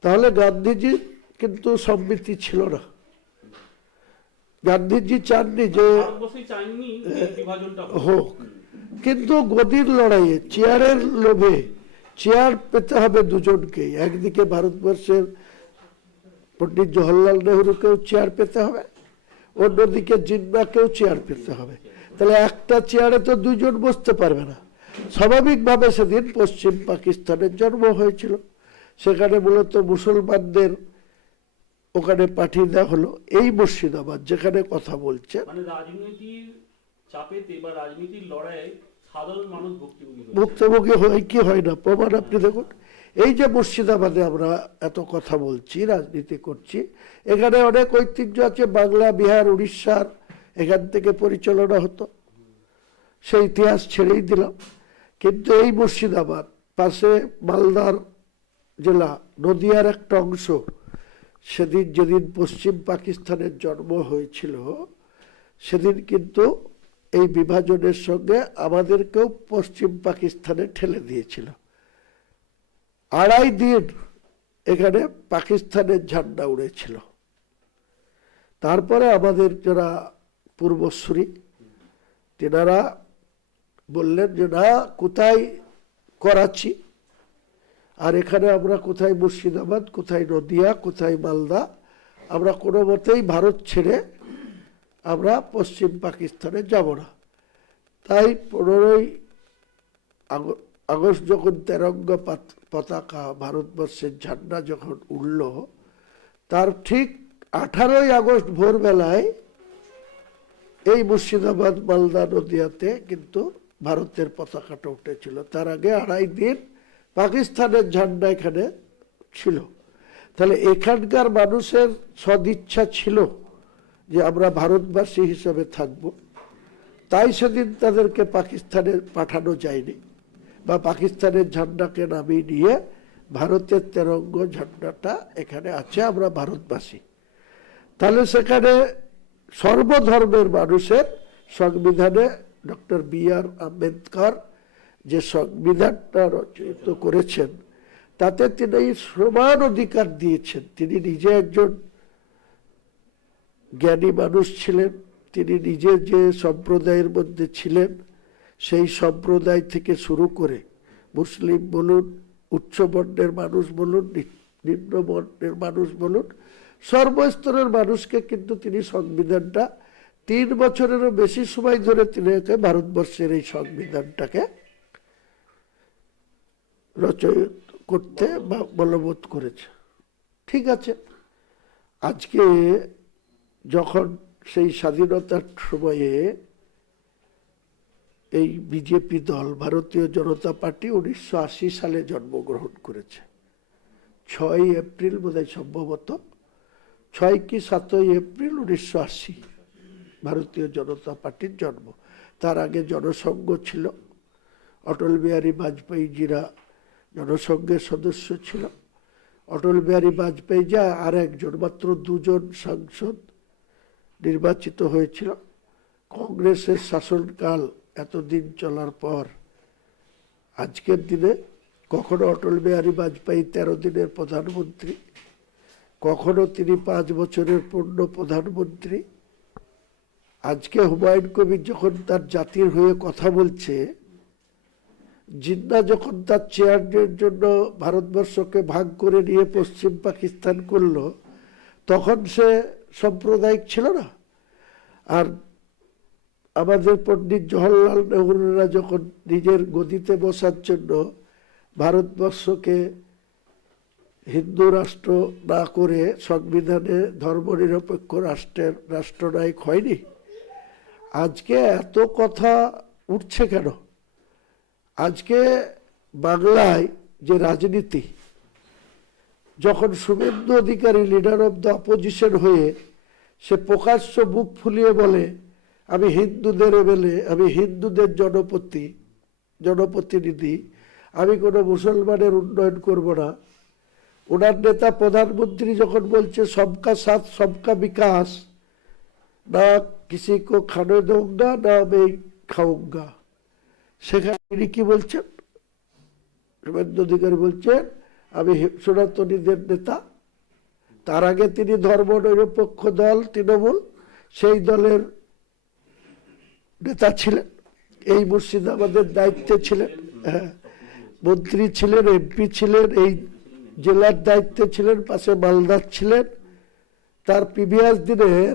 তাহলে গান্ধীজি কিন্তু সম্মতি ছিল না। গান্ধীজি চাননি যে হোক, কিন্তু গদির লড়াইয়ে, চেয়ারের লোভে, চেয়ার পেতে হবে দুজনকে। একদিকে ভারতবর্ষের পণ্ডিত জওহরলাল নেহরুকেও চেয়ার পেতে হবে, অন্যদিকে জিন্নাকেও চেয়ার পেতে হবে। তাহলে একটা চেয়ারে তো দুজন বসতে পারবে না। স্বাভাবিকভাবে সেদিন পশ্চিম পাকিস্তানের জন্ম হয়েছিল, সেখানে মূলত মুসলমানদের ওখানে পাঠিয়ে দেওয়া হলো। এই মুর্শিদাবাদ যেখানে কথা বলছে, মানে রাজনীতির চাপেতে বা রাজনীতির লড়াইয়ে সাধারণ মানুষ ভুক্তভোগী হয় কি হয় না, প্রমাণ আপনি দেখুন। এই যে মুর্শিদাবাদে আমরা এত কথা বলছি, রাজনীতি করছি, এখানে অনেক ঐতিহ্য আছে, বাংলা, বিহার, উড়িষ্যার এখান থেকে পরিচালনা হতো, সেই ইতিহাস ছেড়েই দিলাম। কিন্তু এই মুর্শিদাবাদ পাশে মালদার জেলা, নদিয়ার একটা অংশ, সেদিন যেদিন পশ্চিম পাকিস্তানের জন্ম হয়েছিল, সেদিন কিন্তু এই বিভাজনের সঙ্গে আমাদেরকেও পশ্চিম পাকিস্তানে ঠেলে দিয়েছিল। 2.5 দিন এখানে পাকিস্তানের ঝান্ডা উড়েছিল। তারপরে আমাদের যারা পূর্বসূরি, তেনারা বললেন যে না, কোথায় করাচি, আর এখানে আমরা কোথায় মুর্শিদাবাদ, কোথায় নদিয়া, কোথায় মালদা, আমরা কোনো মতেই ভারত ছেড়ে আমরা পশ্চিম পাকিস্তানে যাব না। তাই 15ই আগস্ট যখন তেরঙ্গা পতাকা ভারতবর্ষের ঝান্ডা যখন উড়ল, তার ঠিক 18ই আগস্ট ভোরবেলায় এই মুর্শিদাবাদ, মালদা, নদিয়াতে কিন্তু ভারতের পতাকাটা উঠেছিল। তার আগে 2.5 দিন পাকিস্তানের ঝান্ডা এখানে ছিল। তাহলে এখানকার মানুষের সদিচ্ছা ছিল যে আমরা ভারতবাসী হিসেবে থাকব, তাই সেদিন তাদেরকে পাকিস্তানে পাঠানো যায়নি, বা পাকিস্তানের ঝান্ডাকে নামিয়ে নিয়ে ভারতের তেরঙ্গ ঝান্ডাটা এখানে আছে, আমরা ভারতবাসী। তাহলে সেখানে সর্বধর্মের মানুষের সংবিধানে ডক্টর B.R. আম্বেদকর যে সংবিধানটা রচিত করেছেন, তাতে তিনি সমান অধিকার দিয়েছেন। তিনি নিজে একজন জ্ঞানী মানুষ ছিলেন। তিনি নিজে যে সম্প্রদায়ের মধ্যে ছিলেন, সেই সম্প্রদায় থেকে শুরু করে মুসলিম বলুন, উচ্চ বর্ণের মানুষ বলুন, নিম্ন বর্ণের মানুষ বলুন, সর্বস্তরের মানুষকে কিন্তু তিনি সংবিধানটা 3 বছরেরও বেশি সময় ধরে তিনি ভারতবর্ষের এই সংবিধানটাকে রচনা করতে বা বলবৎ করেছে। ঠিক আছে, আজকে যখন সেই স্বাধীনতার সময়ে এই বিজেপি দল, ভারতীয় জনতা পার্টি 1980 সালে জন্মগ্রহণ করেছে। 6ই এপ্রিল বোধহয়, সম্ভবত 6 কি 7ই এপ্রিল 1980 ভারতীয় জনতা পার্টির জন্ম। তার আগে জনসংঘ ছিল, অটল বিহারী বাজপেয়ী জিরা জনসংঘের সদস্য ছিল। অটল বিহারী বাজপেয়ী যা আর একজন, মাত্র 2 জন সাংসদ নির্বাচিত হয়েছিল। কংগ্রেসের শাসনকাল এতদিন চলার পর আজকের দিনে কখনো অটল বিহারী বাজপেয়ী 13 দিনের প্রধানমন্ত্রী, কখনো তিনি 5 বছরের পূর্ণ প্রধানমন্ত্রী। আজকে হুমায়ুন কবির যখন তার জাতির হয়ে কথা বলছে, জিন্না যখন তার চেয়ারের জন্য ভারতবর্ষকে ভাগ করে নিয়ে পশ্চিম পাকিস্তান করলো, তখন সে সাম্প্রদায়িক ছিল না। আর আমাদের পণ্ডিত জওহরলাল নেহরুরা যখন নিজের গদিতে বসার জন্য ভারতবর্ষকে হিন্দু রাষ্ট্র না করে সংবিধানে ধর্মনিরপেক্ষ রাষ্ট্রের রাষ্ট্রনায়ক হয়নি। আজকে এত কথা উঠছে কেন? আজকে বাংলায় যে রাজনীতি, যখন Suvendu Adhikari leader of the opposition হয়ে সে প্রকাশ্য বুক ফুলিয়ে বলে আমি হিন্দুদের এমএলএ, আমি হিন্দুদের জনপ্রতিনিধি, আমি কোনো মুসলমানের উন্নয়ন করব না। ওনার নেতা প্রধানমন্ত্রী যখন বলছে সবকা সাথ সবকা বিকাশ, না কিসি কো খানে দোঙ্গা না আমি খাউঙ্গা, সেখানে তিনি কি বলছেন? শুভেন্দু অধিকারী বলছেন আমি সনাতনীদের নেতা। তার আগে তিনি ধর্মনিরপেক্ষ দল তৃণমূল, সেই দলের নেতা ছিলেন, এই মুর্শিদাবাদের দায়িত্বে ছিলেন, মন্ত্রী ছিলেন, এমপি ছিলেন, এই জেলার দায়িত্বে ছিলেন, পাশে মালদার ছিলেন। তার প্রিভিয়াস দিনের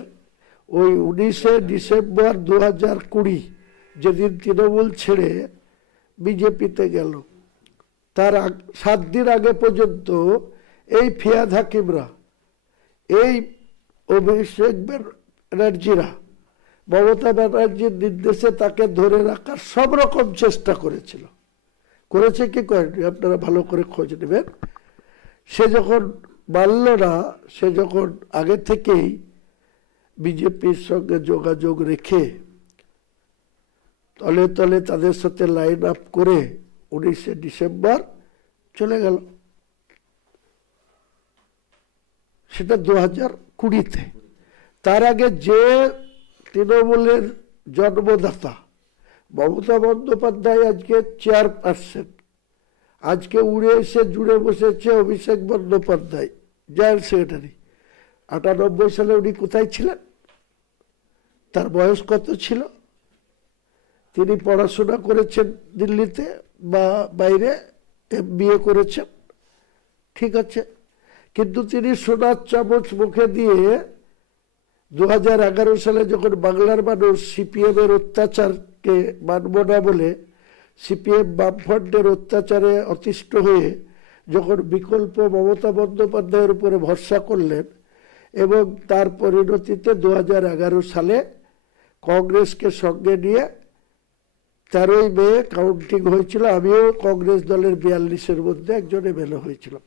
ওই 19শে ডিসেম্বর 2020 যেদিন তৃণমূল ছেড়ে বিজেপিতে গেল, তার 7 দিন আগে পর্যন্ত এই ফিয়াদ হাকিমরা, এই অভিষেক ব্যানার্জিরা মমতা ব্যানার্জির নির্দেশে তাকে ধরে রাখার সব রকম চেষ্টা করেছিল। করেছে কি করেনি আপনারা ভালো করে খোঁজ নেবেন। সে যখন মানল না, সে যখন আগে থেকেই বিজেপির সঙ্গে যোগাযোগ রেখে তলে তলে তাদের সাথে লাইন আপ করে 19শে ডিসেম্বর চলে গেল। সেটা 2020-তে। তার আগে যে তৃণমূলের জন্মদাতা মমতা বন্দ্যোপাধ্যায় আজকে চেয়ারপারসন, আজকে উড়ে এসে জুড়ে বসেছে অভিষেক বন্দ্যোপাধ্যায় জয়েন্ট সেক্রেটারি। 98 সালে উনি কোথায় ছিলেন? তার বয়স কত ছিল? তিনি পড়াশোনা করেছেন দিল্লিতে বা বাইরে, MBA করেছেন, ঠিক আছে, কিন্তু তিনি সোনার চামচ মুখে দিয়ে 2011 সালে যখন বাংলার মানুষ সিপিএম এর অত্যাচারকে মানব না বলে সিপিএম বামফ্রন্টের অত্যাচারে অতিষ্ঠ হয়ে যখন বিকল্প মমতা বন্দ্যোপাধ্যায়ের উপরে ভরসা করলেন এবং তার পরিণতিতে 2011 সালে কংগ্রেসকে সঙ্গে নিয়ে 13ই মে কাউন্টিং হয়েছিল। আমিও কংগ্রেস দলের 42-এর মধ্যে একজন এমএলএ হয়েছিলাম,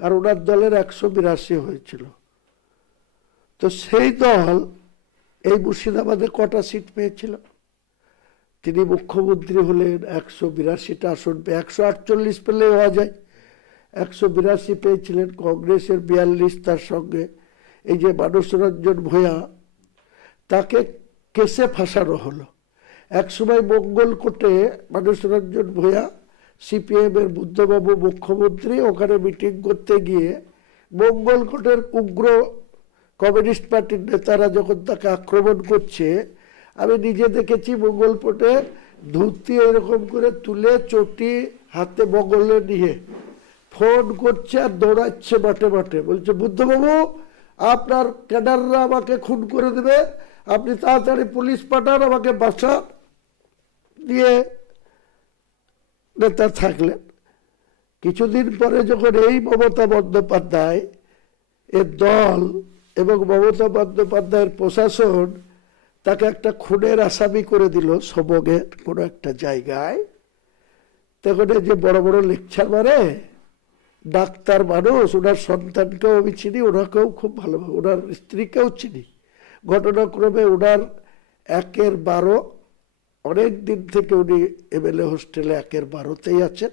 আর ওনার দলের 182 হয়েছিল। তো সেই দল এই মুর্শিদাবাদে কটা সিট পেয়েছিল? তিনি মুখ্যমন্ত্রী হলেন, 182টা আসন পেয়ে, 148 পেলে হওয়া যায়, 182 পেয়েছিলেন। কংগ্রেসের 42, তার সঙ্গে এই যে মানস রঞ্জন ভূঁইয়া, তাকে কেসে ফাঁসানো হলো। একসময় মঙ্গলকোটে মানস রঞ্জন ভূঁইয়া, সিপিএম এর বুদ্ধবাবু মুখ্যমন্ত্রী, ওখানে মিটিং করতে গিয়ে মঙ্গলকোটের উগ্র কমিউনিস্ট পার্টির নেতারা যখন তাকে আক্রমণ করছে, আমি নিজে দেখেছি মঙ্গলকোটে ধুতি এরকম করে তুলে চটি হাতে বগলে নিয়ে ফোন করছে আর দৌড়াচ্ছে মাঠে মাঠে, বলছে বুদ্ধবাবু আপনার ক্যাডাররা আমাকে খুন করে দেবে, আপনি তাড়াতাড়ি পুলিশ পাঠান, আমাকে বাঁচান। দিয়ে নেতা থাকলেন। কিছুদিন পরে যখন এই মমতা বন্দ্যোপাধ্যায় এর দল এবং মমতা বন্দ্যোপাধ্যায়ের প্রশাসন তাকে একটা খুনের আসামি করে দিল সবগের কোনো একটা জায়গায়, তখন এই যে বড় বড় লেকচার মারে ডাক্তার মানুষ, ওনার সন্তানকেও আমি চিনি, ওনাকেও খুব ভালোভাবে, ওনার স্ত্রীকেও চিনি। ঘটনাক্রমে ওনার 1-12, অনেক দিন থেকে উনি এমএলএ হোস্টেলে 1-12তেই আছেন,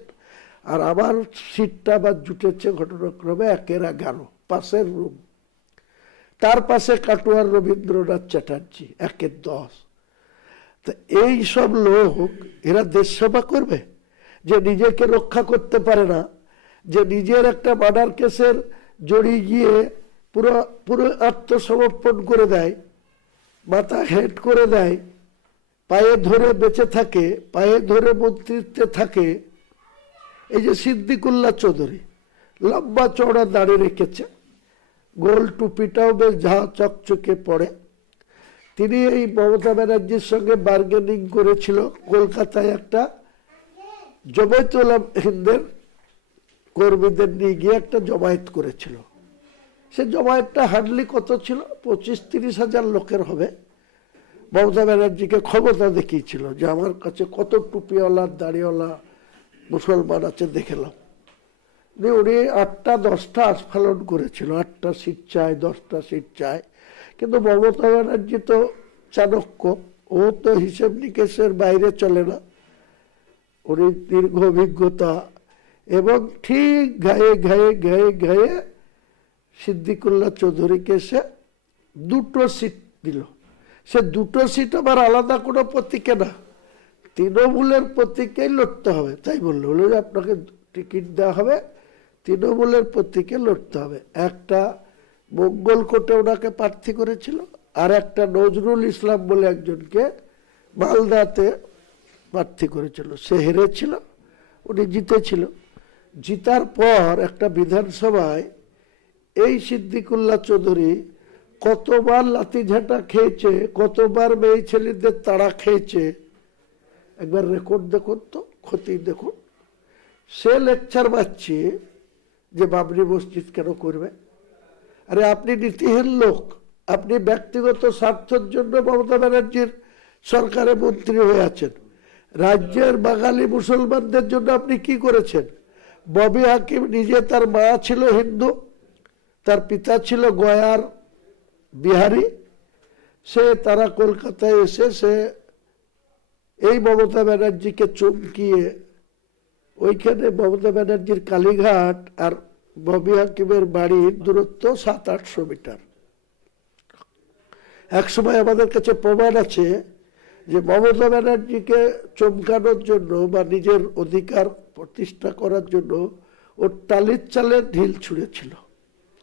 আর আমার সিটটা আবার জুটেছে ঘটনাক্রমে 1-11, পাশের রুম। তার পাশে কাটোয়ার রবীন্দ্রনাথ চ্যাটার্জি 1-10। তো এই সব লোক এরা দেশ সেবা করবে, যে নিজেকে রক্ষা করতে পারে না, যে নিজের একটা মার্ডার কেসের জড়িয়ে গিয়ে পুরো পুরো আত্মসমর্পণ করে দেয়, মাথা হেড করে দেয়, পায়ে ধরে বেঁচে থাকে, পায়ে ধরে মন্ত্রিত্বে থাকে। এই যে সিদ্দিকুল্লাহ চৌধুরী লম্বা চওড়া দাঁড়িয়ে রেখেছে, গোল টুপিটাও বেশ ঝা চকচকে পড়ে। তিনি এই মমতা ব্যানার্জির সঙ্গে বার্গেনিং করেছিল, কলকাতায় একটা জমায়েত হিন্দের কর্মীদের নিয়ে গিয়ে একটা জমায়েত করেছিল। সে জমায়েতটা হার্ডলি কত ছিল, 25-30 হাজার লোকের হবে। মমতা ব্যানার্জিকে ক্ষমতা দেখিয়েছিল যে আমার কাছে কত টুপিওয়ালা দাড়িওয়ালা মুসলমান আছে দেখলাম। উনি 8টা-10টা আস্ফালন করেছিল, 8টা সিট চায়, 10টা সিট চায়। কিন্তু মমতা ব্যানার্জি তো চাণক্য, ও তো হিসেব নিকেশের বাইরে চলে না। উনি দীর্ঘ অভিজ্ঞতা এবং ঠিক গায়ে গায়ে গায়ে গায়ে সিদ্দিকুল্লাহ চৌধুরীকে সে 2টো সিট দিল। সে 2টো সিট আবার আলাদা কোনো প্রতীকে না, তৃণমূলের প্রতীকেই লড়তে হবে, তাই বললো। বললো যে আপনাকে টিকিট দেওয়া হবে, তৃণমূলের প্রতীকে লড়তে হবে। একটা মঙ্গলকোটে ওনাকে প্রার্থী করেছিল, আর একটা নজরুল ইসলাম বলে একজনকে মালদাতে প্রার্থী করেছিল। সে হেরেছিল, উনি জিতেছিল। জিতার পর একটা বিধানসভায় এই সিদ্দিকুল্লাহ চৌধুরী কতবার লাঠিঝাঁটা খেয়েছে, কতবার মেয়ে ছেলেদের তাড়া খেয়েছে, একবার রেকর্ড দেখুন তো, ক্ষতি দেখুন। সে লেকচার মারছে যে বাবরি মসজিদ কেন করবে। আরে আপনি নীতিহীন লোক, আপনি ব্যক্তিগত স্বার্থের জন্য মমতা ব্যানার্জির সরকারে মন্ত্রী হয়ে আছেন। রাজ্যের বাঙালি মুসলমানদের জন্য আপনি কি করেছেন? ববি হাকিম নিজে, তার মা ছিল হিন্দু, তার পিতা ছিল গয়ার বিহারি। তারা কলকাতায় এসে সে এই মমতা ব্যানার্জিকে চমকিয়ে, ওইখানে মমতা ব্যানার্জির কালীঘাট আর ববি হাকিমের বাড়ির দূরত্ব 700-800 মিটার। একসময় আমাদের কাছে প্রমাণ আছে যে মমতা ব্যানার্জিকে চমকানোর জন্য বা নিজের অধিকার প্রতিষ্ঠা করার জন্য ওর টালির চালের ঢিল ছুঁড়েছিল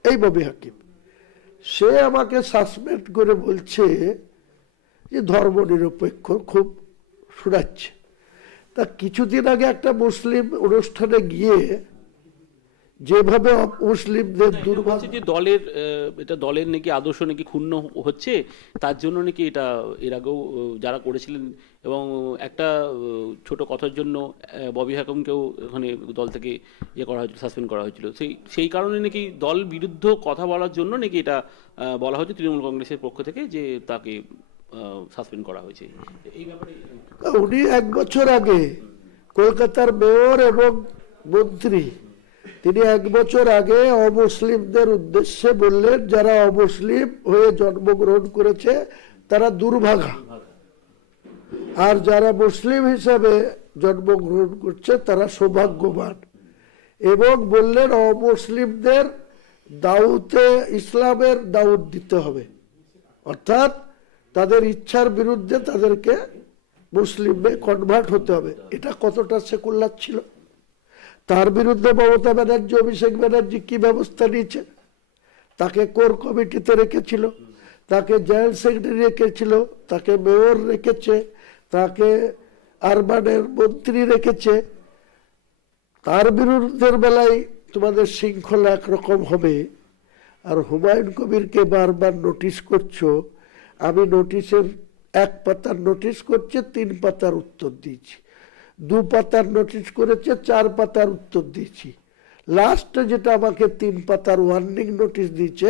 এই ববি হাকিম। সে আমাকে সাসপেন্ড করে বলছে যে ধর্মনিরপেক্ষ খুব শোনাচ্ছে। তা কিছুদিন আগে একটা মুসলিম অনুষ্ঠানে যেভাবে মুসলিমদের দুর্ভাগ্য, যে দলের এটা দলের নাকি আদর্শ নাকি ক্ষুণ্ণ হচ্ছে, তার জন্য নাকি এটা এর আগেও যারা করেছিলেন, এবং একটা ছোট কথার জন্য ববি হাকিমকেও ওখানে দল থেকে ইয়ে করা হয়েছিল, সাসপেন্ড করা হয়েছিল। সেই কারণে নাকি দল বিরুদ্ধ কথা বলার জন্য নাকি এটা বলা হয়েছে তৃণমূল কংগ্রেসের পক্ষ থেকে, যে তাকে সাসপেন্ড করা হয়েছে। এই ব্যাপারে উনি 1 বছর আগে কলকাতার মেয়র এবং মন্ত্রী, তিনি 1 বছর আগে অমুসলিমদের উদ্দেশ্যে বললেন যারা অমুসলিম হয়ে জন্মগ্রহণ করেছে তারা দুর্ভাগা, আর যারা মুসলিম হিসাবে জন্মগ্রহণ করছে তারা সৌভাগ্যবান, এবং বললেন অমুসলিমদের দাউতে ইসলামের দাউদ দিতে হবে, অর্থাৎ তাদের ইচ্ছার বিরুদ্ধে তাদেরকে মুসলিমে কনভার্ট হতে হবে। এটা কতটা সেকুলার ছিল? তার বিরুদ্ধে মমতা ব্যানার্জি, অভিষেক ব্যানার্জি কি ব্যবস্থা নিয়েছে? তাকে কোর কমিটিতে রেখেছিল, তাকে জয়েন্ট সেক্রেটারি রেখেছিল, তাকে মেয়র রেখেছে, তাকে আরবানের মন্ত্রী রেখেছে। তার বিরুদ্ধের বেলায় তোমাদের শৃঙ্খলা একরকম হবে, আর হুমায়ুন কবিরকে বারবার নোটিশ করছো। আমি নোটিশের 1 পাতার নোটিশ করছে, 3 পাতার উত্তর দিয়েছি, 2 পাতার নোটিশ করেছে, 4 পাতার উত্তর দিয়েছি। লাস্টে যেটা আমাকে 3 পাতার ওয়ার্নিং নোটিশ দিয়েছে।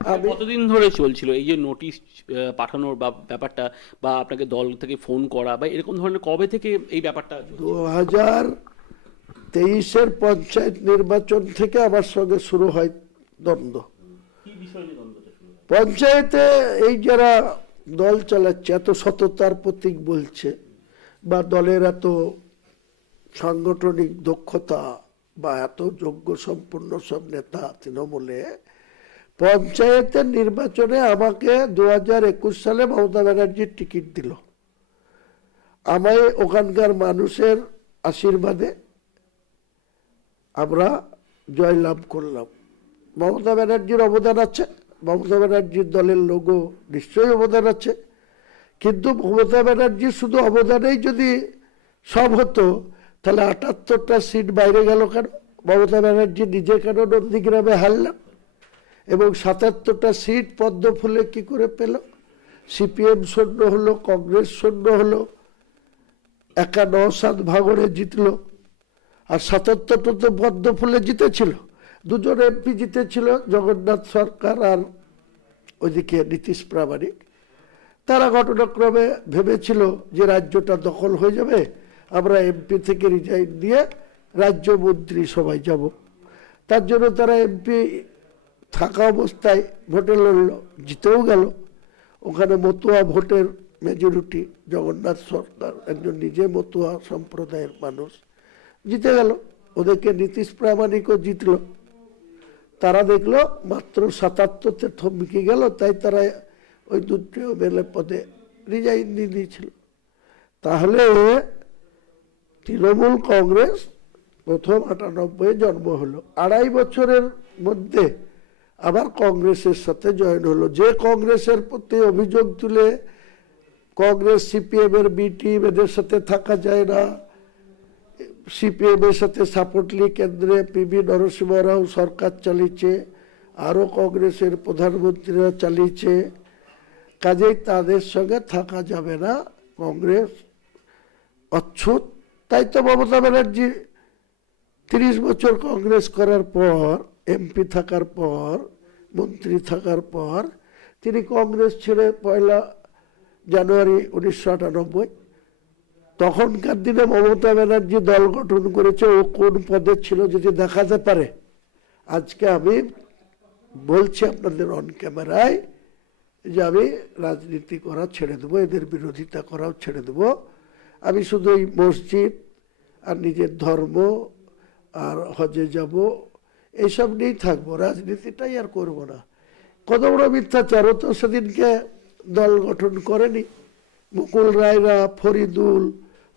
আমি কতদিন ধরে চলছিল এই যে নোটিশ পাঠানোর বা ব্যাপারটা, বা আপনাকে দল থেকে ফোন করা বা এরকম ধরনের, কবে থেকে এই ব্যাপারটা? 2023-এর পঞ্চায়েত নির্বাচন থেকে আমার সঙ্গে শুরু হয় দ্বন্দ্ব। পঞ্চায়েতে এই যারা দল চালাচ্ছে, এত সততার প্রতীক বলছে, বা দলের এত সাংগঠনিক দক্ষতা বা এত যোগ্য সম্পন্ন সব নেতা তৃণমূলে, পঞ্চায়েতের নির্বাচনে আমাকে 2021 সালে মমতা ব্যানার্জির টিকিট দিল। আমায় ওখানকার মানুষের আশীর্বাদে আমরা জয়লাভ করলাম। মমতা ব্যানার্জির অবদান আছে, মমতা ব্যানার্জির দলের লোগো নিশ্চয়ই অবদান আছে, কিন্তু মমতা ব্যানার্জির শুধু অবদানেই যদি সব হতো তাহলে 78টা সিট বাইরে গেল কেন? মমতা ব্যানার্জি নিজে কেন নন্দীগ্রামে হারলেন? এবং 77টা সিট পদ্ম ফুলে কি করে পেল? সিপিএম শূন্য হলো, কংগ্রেস শূন্য হলো, একা 9-7 ভাগরে জিতলো, আর 77টা তো পদ্ম ফুলে জিতেছিল। 2 জন এমপি জিতেছিল, জগন্নাথ সরকার আর ওইদিকে নীতিশ প্রামাণিক। তারা ঘটনাক্রমে ভেবেছিল যে রাজ্যটা দখল হয়ে যাবে, আমরা এমপি থেকে রিজাইন দিয়ে রাজ্য মন্ত্রী সবাই যাব। তার জন্য তারা এমপি থাকা অবস্থায় ভোটে লড়ল, জিতেও গেল। ওখানে মতুয়া ভোটের মেজরিটি, জগন্নাথ সরকার একজন নিজে মতুয়া সম্প্রদায়ের মানুষ, জিতে গেল। ওদেরকে নীতিশ প্রামাণিকও জিতল। তারা দেখলো মাত্র 77-তে থমকে গেল, তাই তারা ওই 2টি এমএলএ পদে রিজাইন দিয়ে দিয়েছিল। তাহলে তৃণমূল কংগ্রেস প্রথম 98-এ জন্ম হলো, 2.5 বছরের মধ্যে আবার কংগ্রেসের সাথে জয়েন হলো। যে কংগ্রেসের প্রতি অভিযোগ তুলে কংগ্রেস সিপিএম এর বি টিম, এদের সাথে থাকা যায় না, সিপিএম এর সাথে সাপোর্টলি কেন্দ্রে পিবি নরসিংহ রাও সরকার চালিয়েছে, আরও কংগ্রেসের প্রধানমন্ত্রীরা চালিয়েছে, কাজেই তাদের সঙ্গে থাকা যাবে না, কংগ্রেস অচ্ছুত। তাই তো মমতা ব্যানার্জি 30 বছর কংগ্রেস করার পর, এমপি থাকার পর, মন্ত্রী থাকার পর তিনি কংগ্রেস ছেড়ে 1 জানুয়ারি 1998, তখনকার দিনে মমতা ব্যানার্জি দল গঠন করেছে, ও কোন পদে ছিল যদি দেখাতে পারে। আজকে আমি বলছি আপনাদের অন ক্যামেরায় যে আমি রাজনীতি করা ছেড়ে দেবো, এদের বিরোধিতা করাও ছেড়ে দেবো। আমি শুধু এই মসজিদ আর নিজের ধর্ম আর হজে যাব এইসব নিয়েই থাকবো, রাজনীতিটাই আর করবো না। কত বড় মিথ্যাচার! তো সেদিনকে দল গঠন করেনি, মুকুল রায়রা, ফরিদুল,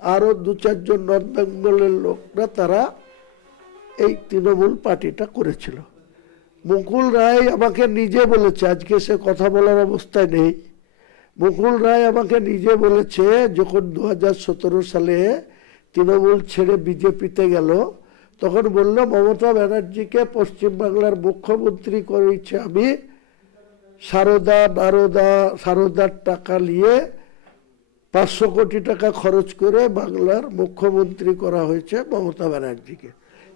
আরও 2-4 জন নর্থ বেঙ্গলের লোকরা, তারা এই তৃণমূল পার্টিটা করেছিল। মুকুল রায় আমাকে নিজে বলেছে, আজকে সে কথা বলার অবস্থায় নেই, মুকুল রায় আমাকে নিজে বলেছে যখন 2017 সালে তৃণমূল ছেড়ে বিজেপিতে গেল, তখন বলল মমতা ব্যানার্জিকে পশ্চিমবাংলার মুখ্যমন্ত্রী করেছে আমি, সারদার টাকা নিয়ে 500 কোটি টাকা খরচ করে বাংলার মুখ্যমন্ত্রী করা হয়েছে মমতা ব্যানার্জিকে।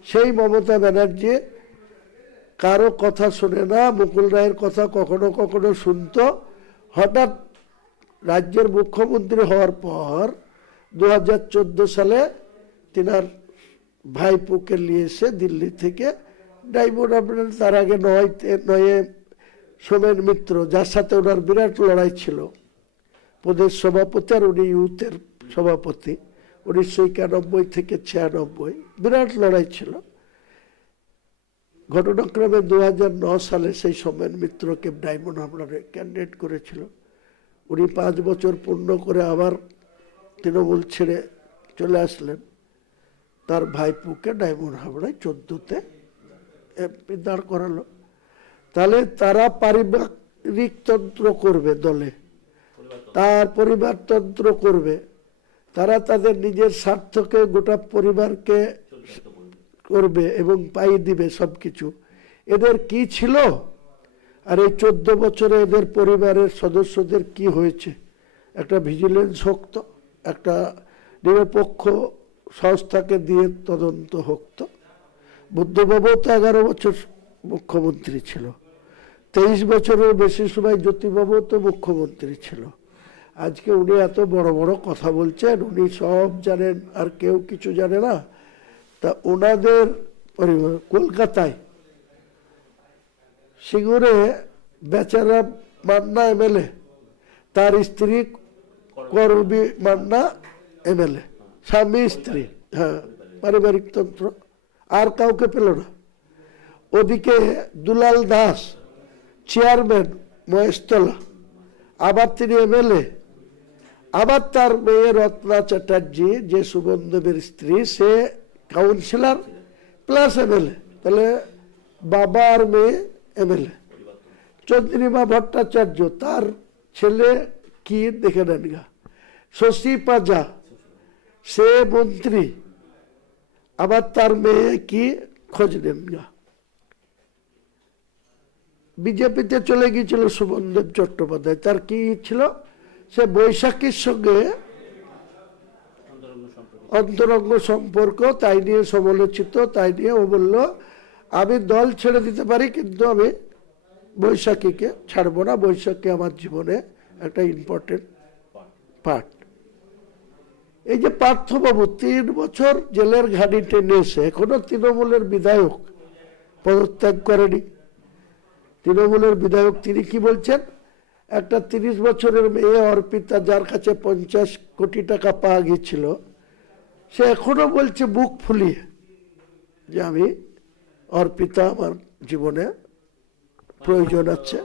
সেই মমতা ব্যানার্জি কারো কথা শোনে না, মুকুল রায়ের কথা কখনো কখনো শুনতো। হঠাৎ রাজ্যের মুখ্যমন্ত্রী হওয়ার পর 2014 সালে তিনার ভাইপোকে নিয়ে এসে দিল্লি থেকে ডায়মন্ড হারবার, তার আগে নয়ে সোমেন মিত্র, যার সাথে ওনার বিরাট লড়াই ছিল, প্রদেশ সভাপতি আর উনি ইউথের সভাপতি 1991 থেকে 96, বিরাট লড়াই ছিল। ঘটনাক্রমে 2009 সালে সেই সোমেন মিত্রকে ডায়মন্ড হারবারে ক্যান্ডিডেট করেছিল। উনি 5 বছর পূর্ণ করে আবার তৃণমূল ছেড়ে চলে আসলেন। তার ভাইপুকে ডায়মন্ড হারবারে 14তে এমপি দাঁড় করালো। তাহলে তারা পারিবারিক তন্ত্র করবে দলে, তার পরিবারতন্ত্র করবে, তারা তাদের নিজের স্বার্থকে গোটা পরিবারকে করবে এবং পাইয়ে দিবে সবকিছু। এদের কি ছিল? আর এই 14 বছরে এদের পরিবারের সদস্যদের কি হয়েছে? একটা ভিজিলেন্স হোক তো, একটা নিরপেক্ষ সংস্থাকে দিয়ে তদন্ত হোক তো। বুদ্ধবাবু তো 11 বছর মুখ্যমন্ত্রী ছিল, 23 বছরের বেশি সময় জ্যোতিবাবু তো মুখ্যমন্ত্রী ছিল। আজকে উনি এত বড় বড় কথা বলছেন, উনি সব জানেন আর কেউ কিছু জানে না। তা ওনাদের পরিবার কলকাতায় সিঙ্গুরে বেচারা মান্না এমএলএ, তার স্ত্রী করবি মান্না এমএলএ, স্বামী স্ত্রী, হ্যাঁ, পারিবারিক তন্ত্র, আর কাউকে পেল না। ওদিকে দুলাল দাস চেয়ারম্যান মহেশতলা, আবার তিনি এমএলএ, আবার তার মেয়ে রত্না চ্যাটার্জি যে সুবনদেবের স্ত্রী, সে কাউন্সিলর প্লাস এমএলএ। তাহলে বাবা আর মেয়ে এমএলএ। চন্দ্রিমা ভট্টাচার্য, তার ছেলে কি দেখে নেন গা, শশী পাজা, সে মন্ত্রী, আবার তার মেয়ে কি খোঁজ নেন গা। বিজেপিতে চলে গিয়েছিল সুবনদেব চট্টোপাধ্যায়, তার কি ছিল, সে বৈশাখীর সঙ্গে অন্তরঙ্গ সম্পর্ক, তাই নিয়ে সমালোচিত। তাই নিয়ে ও বলল আমি দল ছেড়ে দিতে পারি কিন্তু আমি বৈশাখীকে ছাড়বো না, বৈশাখী আমার জীবনে একটা ইম্পর্টেন্ট পার্ট। এই যে পার্থবাবু 3 বছর জেলের ঘানি টেনে এসে এখনো তৃণমূলের বিধায়ক, পদত্যাগ করেনি। তৃণমূলের বিধায়ক তিনি কি বলছেন, একটা 30 বছরের মেয়ে অর্পিতা, যার কাছে 50 কোটি টাকা পাওয়া গিয়েছিল, সে এখনো বলছে বুক ফুলিয়ে যে আমি অর্পিতা আমার জীবনে প্রয়োজন আছে।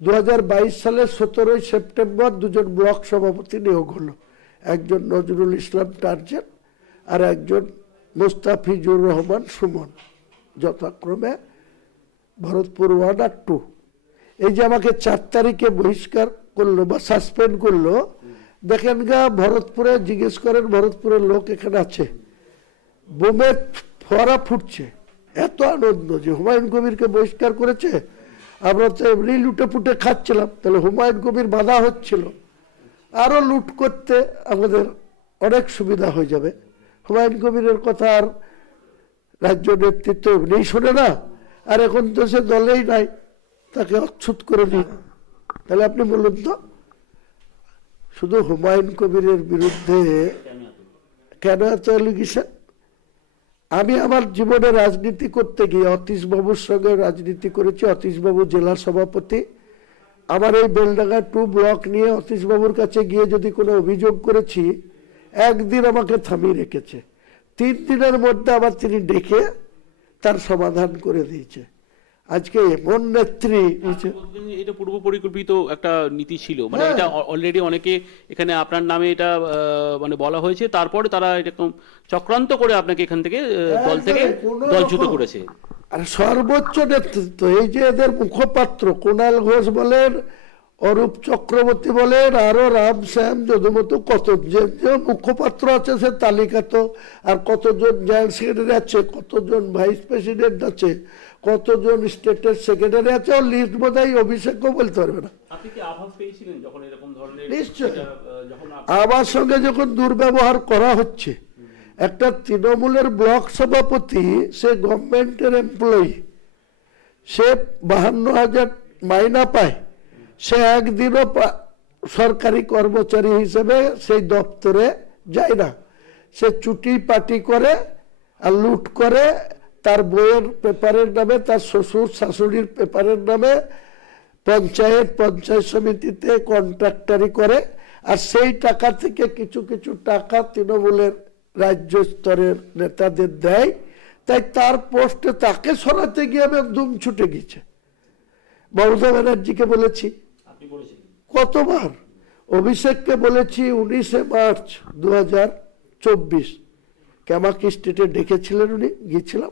2022 সালের 17 সেপ্টেম্বর 2জন ব্লক সভাপতি নিয়োগ হলো, একজন নজরুল ইসলাম টার্জেন আর একজন মোস্তাফিজুর রহমান সুমন, যথাক্রমে ভরতপুর 1 আর 2। এই যে আমাকে 4 তারিখে বহিষ্কার করলো বা সাসপেন্ড করলো, দেখেন গা ভরতপুরে, জিজ্ঞেস করেন ভরতপুরের লোক এখানে আছে, বোমের ফোয়ারা ফুটছে, এত আনন্দ যে হুমায়ুন কবিরকে বহিষ্কার করেছে। আমরা তো এমনি লুটে পুটে খাচ্ছিলাম, তাহলে হুমায়ুন কবির বাধা হচ্ছিল, আরো লুট করতে আমাদের অনেক সুবিধা হয়ে যাবে। হুমায়ুন কবিরের কথা আর রাজ্য নেতৃত্ব এমনি শোনে না, আর এখন তো সে দলেই নাই, তাকে অচ্ছুত করে দিন। তাহলে আপনি বলুন তো, শুধু হুমায়ুন কবিরের বিরুদ্ধে কেন এত এলিগেশন? আমি আমার জীবনে রাজনীতি করতে গিয়ে অতীশবাবুর সঙ্গে রাজনীতি করেছি। অতীশবাবু জেলা সভাপতি, আমার এই বেলডাঙ্গা 2 ব্লক নিয়ে অতীশবাবুর কাছে গিয়ে যদি কোনো অভিযোগ করেছি, একদিন আমাকে থামিয়ে রেখেছে, 3 দিনের মধ্যে আবার তিনি ডেকে তার সমাধান করে দিয়েছে। আজকে এমন নেত্রী, এটা পূর্ব পরিকল্পিত একটা নীতি ছিল, মানে এটা অলরেডি অনেকে এখানে আপনার নামে এটা মানে বলা হয়েছে, তারপরে তারা এরকম চক্রান্ত করে আপনাকে এখান থেকে দল থেকে দলচ্যুত করেছে। আর সর্বোচ্চ নেতৃত্ব, এই যে এদের মুখপাত্র কুণাল ঘোষ বলেন, অরূপ চক্রবর্তী বলেন, আরো রাম শ্যাম যদুমতো কত যে মুখপাত্র আছে সে তালিকা তো, আর কতজন জয়েন্ট সেক্রেটারি আছে, কতজন ভাইস প্রেসিডেন্ট আছে, কতজন স্টেটের সেক্রেটারি আছে, ওর লিস্ট বোধহয় অভিষেকও বলতে পারবে না। আপনি কি আভাস পেয়েছিলেন যখন এরকম ধরনের নিশ্চয় যখন আমার সঙ্গে যখন দুর্ব্যবহার করা হচ্ছে, একটা তৃণমূলের ব্লক সভাপতি, সে গভর্নমেন্টের এমপ্লয়ি, সে 52,000 মাইনা পায়, সে একদিনও সরকারি কর্মচারী হিসেবে সেই দপ্তরে যায় না, সে চুটি পাটি করে আর লুট করে, তার বইয়ের পেপারের নামে, তার শ্বশুর শাশুড়ির পেপারের নামে পঞ্চায়েত সমিতিতে কন্ট্রাক্টারি করে, আর সেই টাকা থেকে কিছু কিছু টাকা তৃণমূলের রাজ্য স্তরের নেতাদের দেয়। তাই তার পোস্টে তাকে সরাতে গিয়ে আমি একদম ছুটে গেছে। মমতা ব্যানার্জিকে বলেছি কতবার, অভিষেককে বলেছি 19শে মার্চ 2024 ক্যামাকি স্টেটে ডেকেছিলেন উনি, গিয়েছিলাম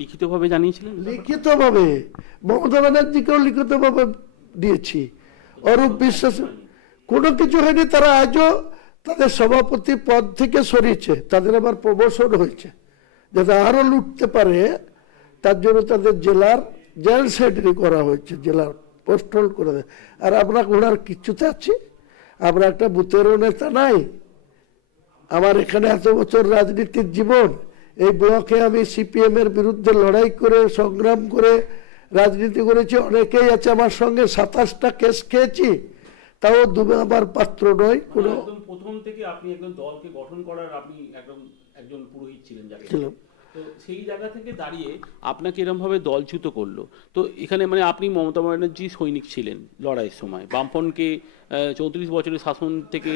লিখিতভাবে জানিয়েছিলেন। লিখিতভাবে মমতা ব্যানার্জিকেও লিখিতভাবে দিয়েছি। অরূপ বিশ্বাস কোনো কিছু হয়নি, তারা আজও তাদের সভাপতি পদ থেকে সরিয়েছে, তাদের আবার প্রমোশন হয়েছে, যাতে আরো লুটতে পারে তার জন্য তাদের জেলার জেল সেক্রেটারি করা হয়েছে, জেলার পোস্ট হোল্ড করে দেয়। আর আমরা ঘোড়ার কিচ্ছুতে আছি, আমরা একটা বুথেরও নেতা নাই। আমার এখানে এত বছর রাজনীতির জীবন, এই ব্লকে আমি সিপিএম এর বিরুদ্ধে লড়াই করে সংগ্রাম করে রাজনীতি করেছি, অনেকেই আছে আমার সঙ্গে, 27টা কেস খেয়েছি, তাও দুবে আমার পাত্র নয়। কোনো প্রথম থেকে আপনি একদম দলকে গঠন করার আপনি একজন পুরোহিত ছিলেন যাকে, তো সেই জায়গা থেকে দাঁড়িয়ে আপনাকে এরকম ভাবে দলচ্যুত করলো। তো এখানে মানে আপনি মমতা ব্যানার্জি সৈনিক ছিলেন লড়াইয়ের সময়, বামফ্রন্টকে 34 বছরের শাসন থেকে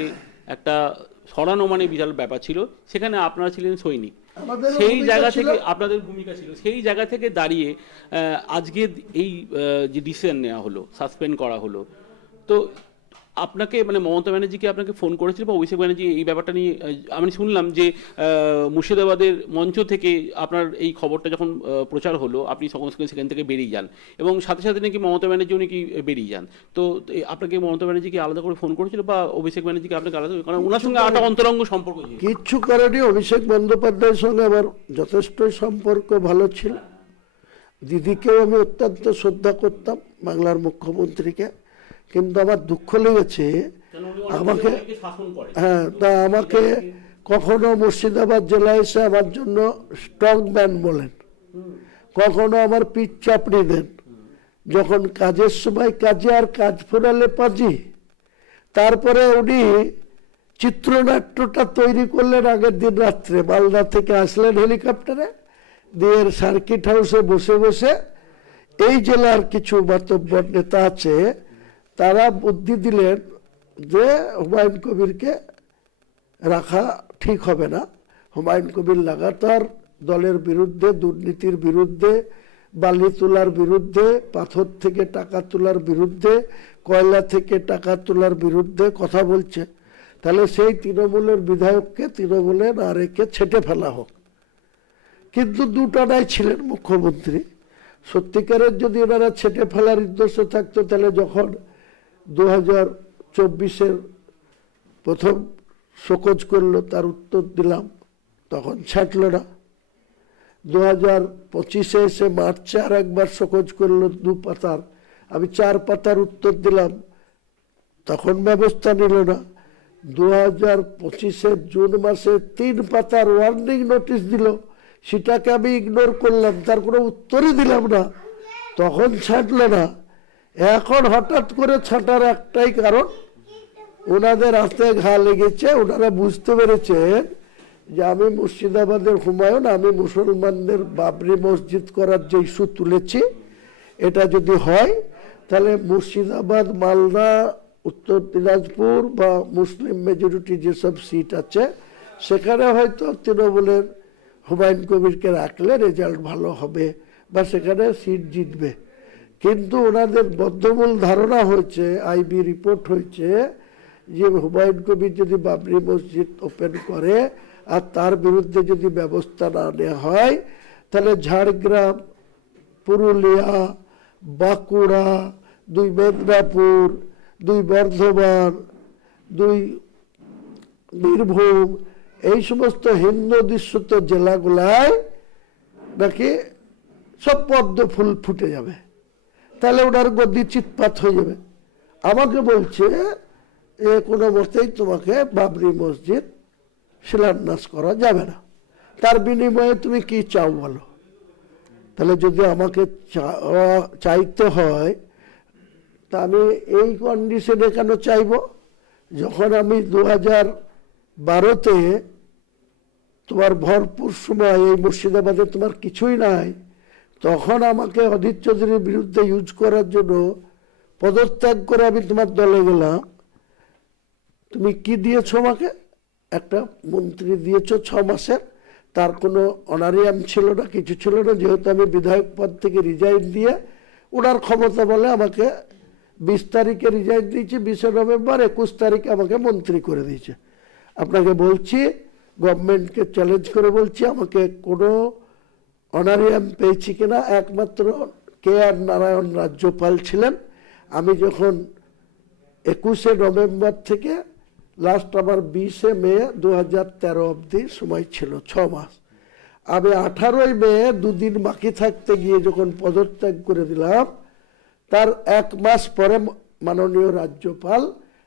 একটা সরানো মানে বিশাল ব্যাপার ছিল, সেখানে আপনারা ছিলেন সৈনিক, সেই জায়গা থেকে আপনাদের ভূমিকা ছিল, সেই জায়গা থেকে দাঁড়িয়ে আজকে এই যে ডিসিশন নেওয়া হলো, সাসপেন্ড করা হলো, তো আপনাকে মানে মমতা ব্যানার্জিকে আপনাকে ফোন করেছিল বা অভিষেক ব্যানার্জি এই ব্যাপারটা নিয়ে? আমি শুনলাম যে মুর্শিদাবাদের মঞ্চ থেকে আপনার এই খবরটা যখন প্রচার হলো, আপনি সঙ্গে সঙ্গে সেখান থেকে বেরিয়ে যান, এবং সাথে সাথে নাকি মমতা ব্যানার্জি নাকি বেরিয়ে যান। তো আপনাকে মমতা ব্যানার্জিকে আলাদা করে ফোন করেছিল বা অভিষেক ব্যানার্জিকে আপনাকে আলাদা, কারণ ওনার সঙ্গে একটা অন্তরঙ্গ সম্পর্ক কিচ্ছু করেনি। অভিষেক বন্দ্যোপাধ্যায়ের সঙ্গে আমার যথেষ্ট সম্পর্ক ভালো ছিল, দিদিকেও আমি অত্যন্ত শ্রদ্ধা করতাম, বাংলার মুখ্যমন্ত্রীকে, কিন্তু আমার দুঃখ লেগেছে আমাকে, হ্যাঁ, তা আমাকে কখনো মুর্শিদাবাদ জেলায় এসে আমার জন্য স্ট্রং ম্যান বলেন, কখনো আমার পিঠ চাপড়ি দেন, যখন কাজের সময় কাজে আর কাজ ফোরালে পাজি। তারপরে উনি চিত্রনাট্যটা তৈরি করলেন আগের দিন রাত্রে, মালদা থেকে আসলেন হেলিকপ্টারে, দিয়ে সার্কিট হাউসে বসে বসে এই জেলার কিছু মাতব্বর নেতা আছে, তারা বুদ্ধি দিলেন যে হুমায়ুন কবিরকে রাখা ঠিক হবে না। হুমায়ুন কবির লাগাতার দলের বিরুদ্ধে, দুর্নীতির বিরুদ্ধে, বালি তোলার বিরুদ্ধে, পাথর থেকে টাকা তোলার বিরুদ্ধে, কয়লা থেকে টাকা তোলার বিরুদ্ধে কথা বলছে, তাহলে সেই তৃণমূলের বিধায়ককে তৃণমূলে না রেখে ছেটে ফেলা হোক। কিন্তু দুটানাই ছিলেন মুখ্যমন্ত্রী। সত্যিকারের যদি এনারা ছেটে ফেলার উদ্দেশ্য থাকতো, তাহলে যখন 2024-এর প্রথম শোকজ করলো, তার উত্তর দিলাম, তখন ছাটল না। 2025-এ এসে মার্চে আর একবার শোকজ করলো 2 পাতার, আমি 4 পাতার উত্তর দিলাম, তখন ব্যবস্থা নিল না। 2025-এর জুন মাসে 3 পাতার ওয়ার্নিং নোটিশ দিল, সেটাকে আমি ইগনোর করলাম, তার কোনো উত্তরই দিলাম না, তখন ছাড়লো না। এখন হঠাৎ করে ছাটার একটাই কারণ, ওনাদের হাতে ঘা লেগেছে, ওনারা বুঝতে পেরেছেন যে আমি মুর্শিদাবাদের হুমায়ুন, আমি মুসলমানদের বাবরি মসজিদ করার যে ইস্যু তুলেছি, এটা যদি হয় তাহলে মুর্শিদাবাদ, মালদা, উত্তর দিনাজপুর বা মুসলিম মেজরিটি যেসব সিট আছে, সেখানে হয়তো তৃণমূলের হুমায়ুন কবিরকে রাখলে রেজাল্ট ভালো হবে বা সেখানে সিট জিতবে। কিন্তু ওনাদের বদ্ধমূল ধারণা হয়েছে, আইবি রিপোর্ট হয়েছে, যে হুমায়ুন কবির যদি বাবরি মসজিদ ওপেন করে আর তার বিরুদ্ধে যদি ব্যবস্থা না নেওয়া হয়, তাহলে ঝাড়গ্রাম, পুরুলিয়া, বাঁকুড়া, 2 মেদিনীপুর, দুই বর্ধমান, দুই বীরভূম, এই সমস্ত হিন্দু অধ্যুষিত জেলাগুলায় নাকি সব পদ্ম ফুল ফুটে যাবে, তাহলে ওনার গদি চিৎপাত হয়ে যাবে। আমাকে বলছে এ কোনো মতেই তোমাকে বাবরি মসজিদ শিলান্যাস করা যাবে না, তার বিনিময়ে তুমি কি চাও বলো। তাহলে যদি আমাকে চাইতে হয় তা আমি এই কন্ডিশনে কেন চাইব? যখন আমি 2012-তে তোমার ভরপুর সময় এই মুর্শিদাবাদে তোমার কিছুই নাই, তখন আমাকে অধীর চৌধুরীর বিরুদ্ধে ইউজ করার জন্য পদত্যাগ করে আমি তোমার দলে গেলাম। তুমি কি দিয়েছো আমাকে? একটা মন্ত্রী দিয়েছো 6 মাসের, তার কোনো অনারিয়াম ছিল না, কিছু ছিল না, যেহেতু আমি বিধায়ক পদ থেকে রিজাইন দিয়ে ওনার ক্ষমতা বলে আমাকে 20 তারিখে রিজাইন দিয়েছি, 20 নভেম্বর, 21 তারিখে আমাকে মন্ত্রী করে দিয়েছে। আপনাকে বলছি, গভর্নমেন্টকে চ্যালেঞ্জ করে বলছি, আমাকে কোনো অনারিয়াম পেয়েছি কিনা। একমাত্র KR নারায়ণ রাজ্যপাল ছিলেন। আমি যখন 21 নভেম্বর থেকে লাস্ট আমার 20 মে 2013 অবধি সময় ছিল, 6 মাস। আমি 18 মে 2 দিন বাকি থাকতে গিয়ে যখন পদত্যাগ করে দিলাম, তার 1 মাস পরে মাননীয় রাজ্যপাল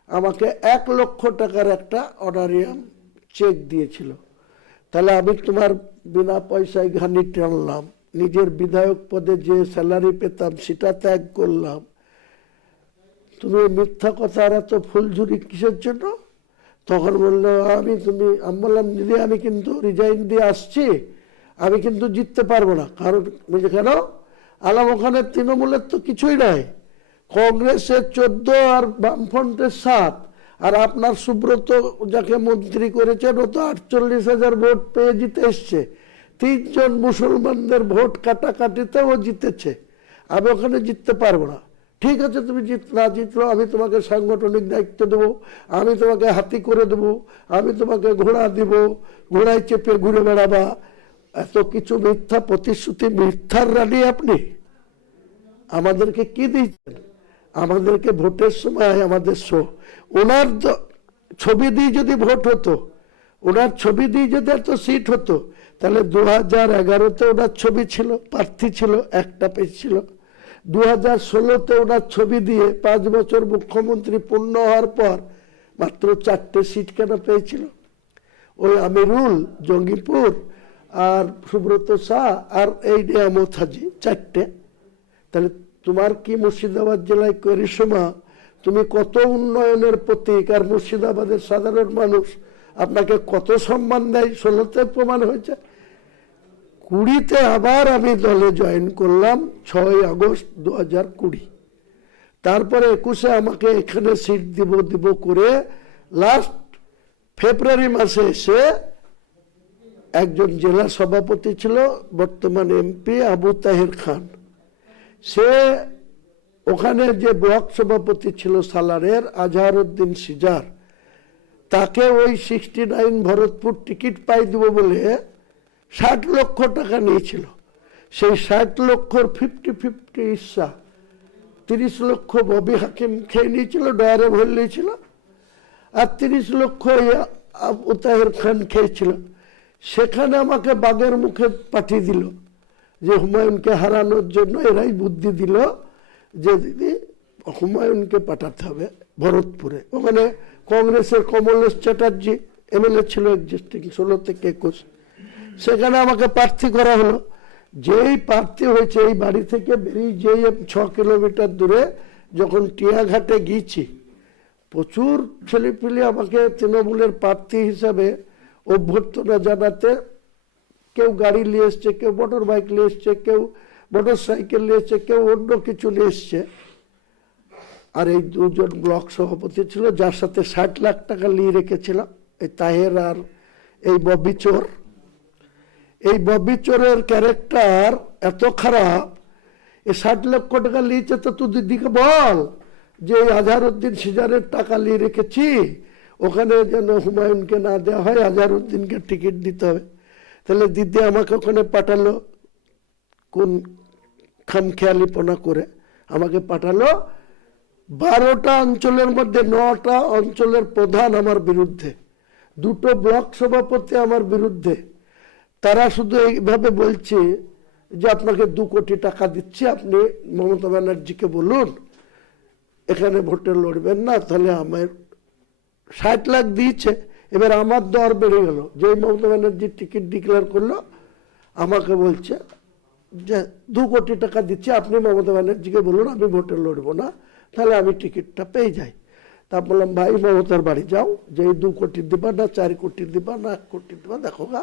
আমাকে 1 লক্ষ টাকার একটা অনারিয়াম চেক দিয়েছিল। তাহলে আমি তোমার বিনা পয়সায় ঘানি টানলাম, নিজের বিধায়ক পদে যে স্যালারি পেতাম সেটা ত্যাগ করলাম। তুমি মিথ্যা কথা আর এত ফুলঝুরি কিসের জন্য? তখন বললো আমি বললাম দিদি আমি কিন্তু রিজাইন দিয়ে আসছি, আমি কিন্তু জিততে পারবো না। কারণ কেন? আলাম ওখানে তৃণমূলের তো কিছুই নাই, কংগ্রেসের 14 আর বামফ্রন্টের 7, আর আপনার সুব্রত যাকে মন্ত্রী করেছেন ও তো 48,000 ভোট পেয়ে জিতে এসছে। 3 জন মুসলমানদের ভোট কাটাকাটিতে ও জিতেছে। আমি ওখানে জিততে পারবো না। ঠিক আছে, তুমি না জিতলো, আমি তোমাকে সাংগঠনিক দায়িত্ব দেবো, আমি তোমাকে হাতি করে দেবো, আমি তোমাকে ঘোড়া দিব, ঘোড়ায় চেপে ঘুরে বেড়াবা। এত কিছু মিথ্যা প্রতিশ্রুতি, মিথ্যার রানী আপনি। আমাদেরকে কি দিয়েছেন? আমাদেরকে ভোটের সময় আমাদের ওনার ছবি দিয়ে যদি ভোট হতো, ওনার ছবি দিয়ে যদি এত সিট হতো, তাহলে 2011-তে ওনার ছবি ছিল, প্রার্থী ছিল, একটা পেজ ছিল। 2016-তে ওনার ছবি দিয়ে 5 বছর মুখ্যমন্ত্রী পূর্ণ হওয়ার পর মাত্র 4টে সিট কেন পেয়েছিল? ওই আমিরুল, জঙ্গিপুর, আর সুব্রত শাহ, আর এই নিয়ামত হাজি, 4টে। তাহলে তোমার কি মুর্শিদাবাদ জেলায় করিশ্মা? তুমি কত উন্নয়নের প্রতীক, আর মুর্শিদাবাদের সাধারণ মানুষ আপনাকে কত সম্মান দেয়। 16-তে প্রমাণ হয়েছে। 20-তে আবার আমি দলে জয়েন করলাম 6 আগস্ট 2020। তারপরে 21-এ আমাকে এখানে সিট দিব করে লাস্ট ফেব্রুয়ারি মাসে এসে একজন জেলা সভাপতি ছিল, বর্তমান MP আবু তাহের খান, সে ওখানে যে ব্লক সভাপতি ছিল সালারের, আজহারউদ্দিন সিজার, তাকে ওই 69 ভরতপুর টিকিট পাই দেবো বলে 60 লক্ষ টাকা নিয়েছিল। সেই 60 লক্ষর 50-50 হিস্সা 30 লক্ষ ববি হাকিম খেয়ে নিয়েছিল, ডয়ারে ভরে নিয়েছিল, আর 30 লক্ষ আবু তাহের খান খেয়েছিল। সেখানে আমাকে বাগের মুখে পাঠিয়ে দিল যে হুমায়ুনকে হারানোর জন্য এরাই বুদ্ধি দিল যে দিদি হুমায়ুনকে পাঠাতে হবে ভরতপুরে। ওখানে কংগ্রেসের কমলেশ চ্যাটার্জি MLA ছিল এক্সিস্টিং 16 থেকে 21। সেখানে আমাকে প্রার্থী করা হলো। যেই প্রার্থী হয়েছে, এই বাড়ি থেকে বেরিয়ে যেই 6 কিলোমিটার দূরে যখন টিয়াঘাটে গিয়েছি, প্রচুর ছেলেপিলে আমাকে তৃণমূলের প্রার্থী হিসাবে অভ্যর্থনা জানাতে, কেউ গাড়ি নিয়ে এসছে, কেউ মোটর বাইক নিয়ে এসছে, কেউ মোটর সাইকেল নিয়ে এসছে, কেউ অন্য কিছু নিয়ে এসছে। আর এই 2 জন ব্লক সভাপতি ছিল, যার সাথে 60 লাখ টাকা নিয়ে রেখেছিলাম, এই তাহের আর এই ববি চোর। এই ববি চোরের ক্যারেক্টার এত খারাপ, এই 60 লক্ষ টাকা নিয়েছে তো তুই দিদিকে বল যে আজহারউদ্দিন সিজারের টাকা নিয়ে রেখেছি, ওখানে যেন হুমায়ুনকে না দেওয়া হয়, আজহারউদ্দিনকে টিকিট দিতে হবে। তাহলে দিদি আমাকে ওখানে পাঠালো, কোন খামখেয়ালিপনা করে আমাকে পাঠালো 12টা অঞ্চলের মধ্যে 9টা অঞ্চলের প্রধান আমার বিরুদ্ধে, 2টো ব্লক সভাপতি আমার বিরুদ্ধে। তারা শুধু এইভাবে বলছে যে আপনাকে 2 কোটি টাকা দিচ্ছি, আপনি মমতা ব্যানার্জিকে বলুন এখানে ভোটে লড়বেন না, তাহলে আমার 60 লাখ দিয়েছে। এবার আমার দর বেড়ে গেল, যে মমতা ব্যানার্জি টিকিট ডিক্লেয়ার করলো আমাকে বলছে যে 2 কোটি টাকা দিচ্ছি, আপনি মমতা ব্যানার্জিকে বলুন আমি ভোটে লড়বো না, তাহলে আমি টিকিটটা পেয়ে যাই। তা বললাম ভাই মমতার বাড়ি যাও, যে 2 কোটি দিবা না 4 কোটি দিবা না 1 কোটি দিবা, দেখো গা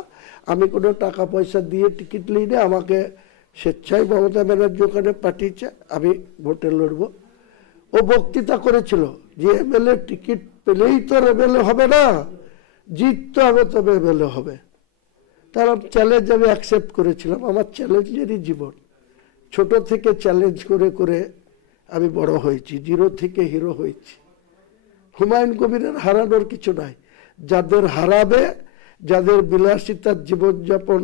আমি কোনো টাকা পয়সা দিয়ে টিকিট নিই না, আমাকে স্বেচ্ছায় মমতা ব্যানার্জি ওখানে পাঠিয়েছে, আমি ভোটে লড়বো। ও বক্তৃতা করেছিল যে এমএলএ টিকিট পেলেই তো এমএলএ হবে না, জিততে হবে তবে এমএলএ হবে। তার চ্যালেঞ্জ আমি অ্যাকসেপ্ট করেছিলাম। আমার চ্যালেঞ্জেরই জীবন, ছোট থেকে চ্যালেঞ্জ করে করে আমি বড় হয়েছি, 0 থেকে হিরো হয়েছি। হুমায়ুন কবিরের হারানোর কিছু নাই। যাদের হারাবে, যাদের বিলাসিতার জীবনযাপন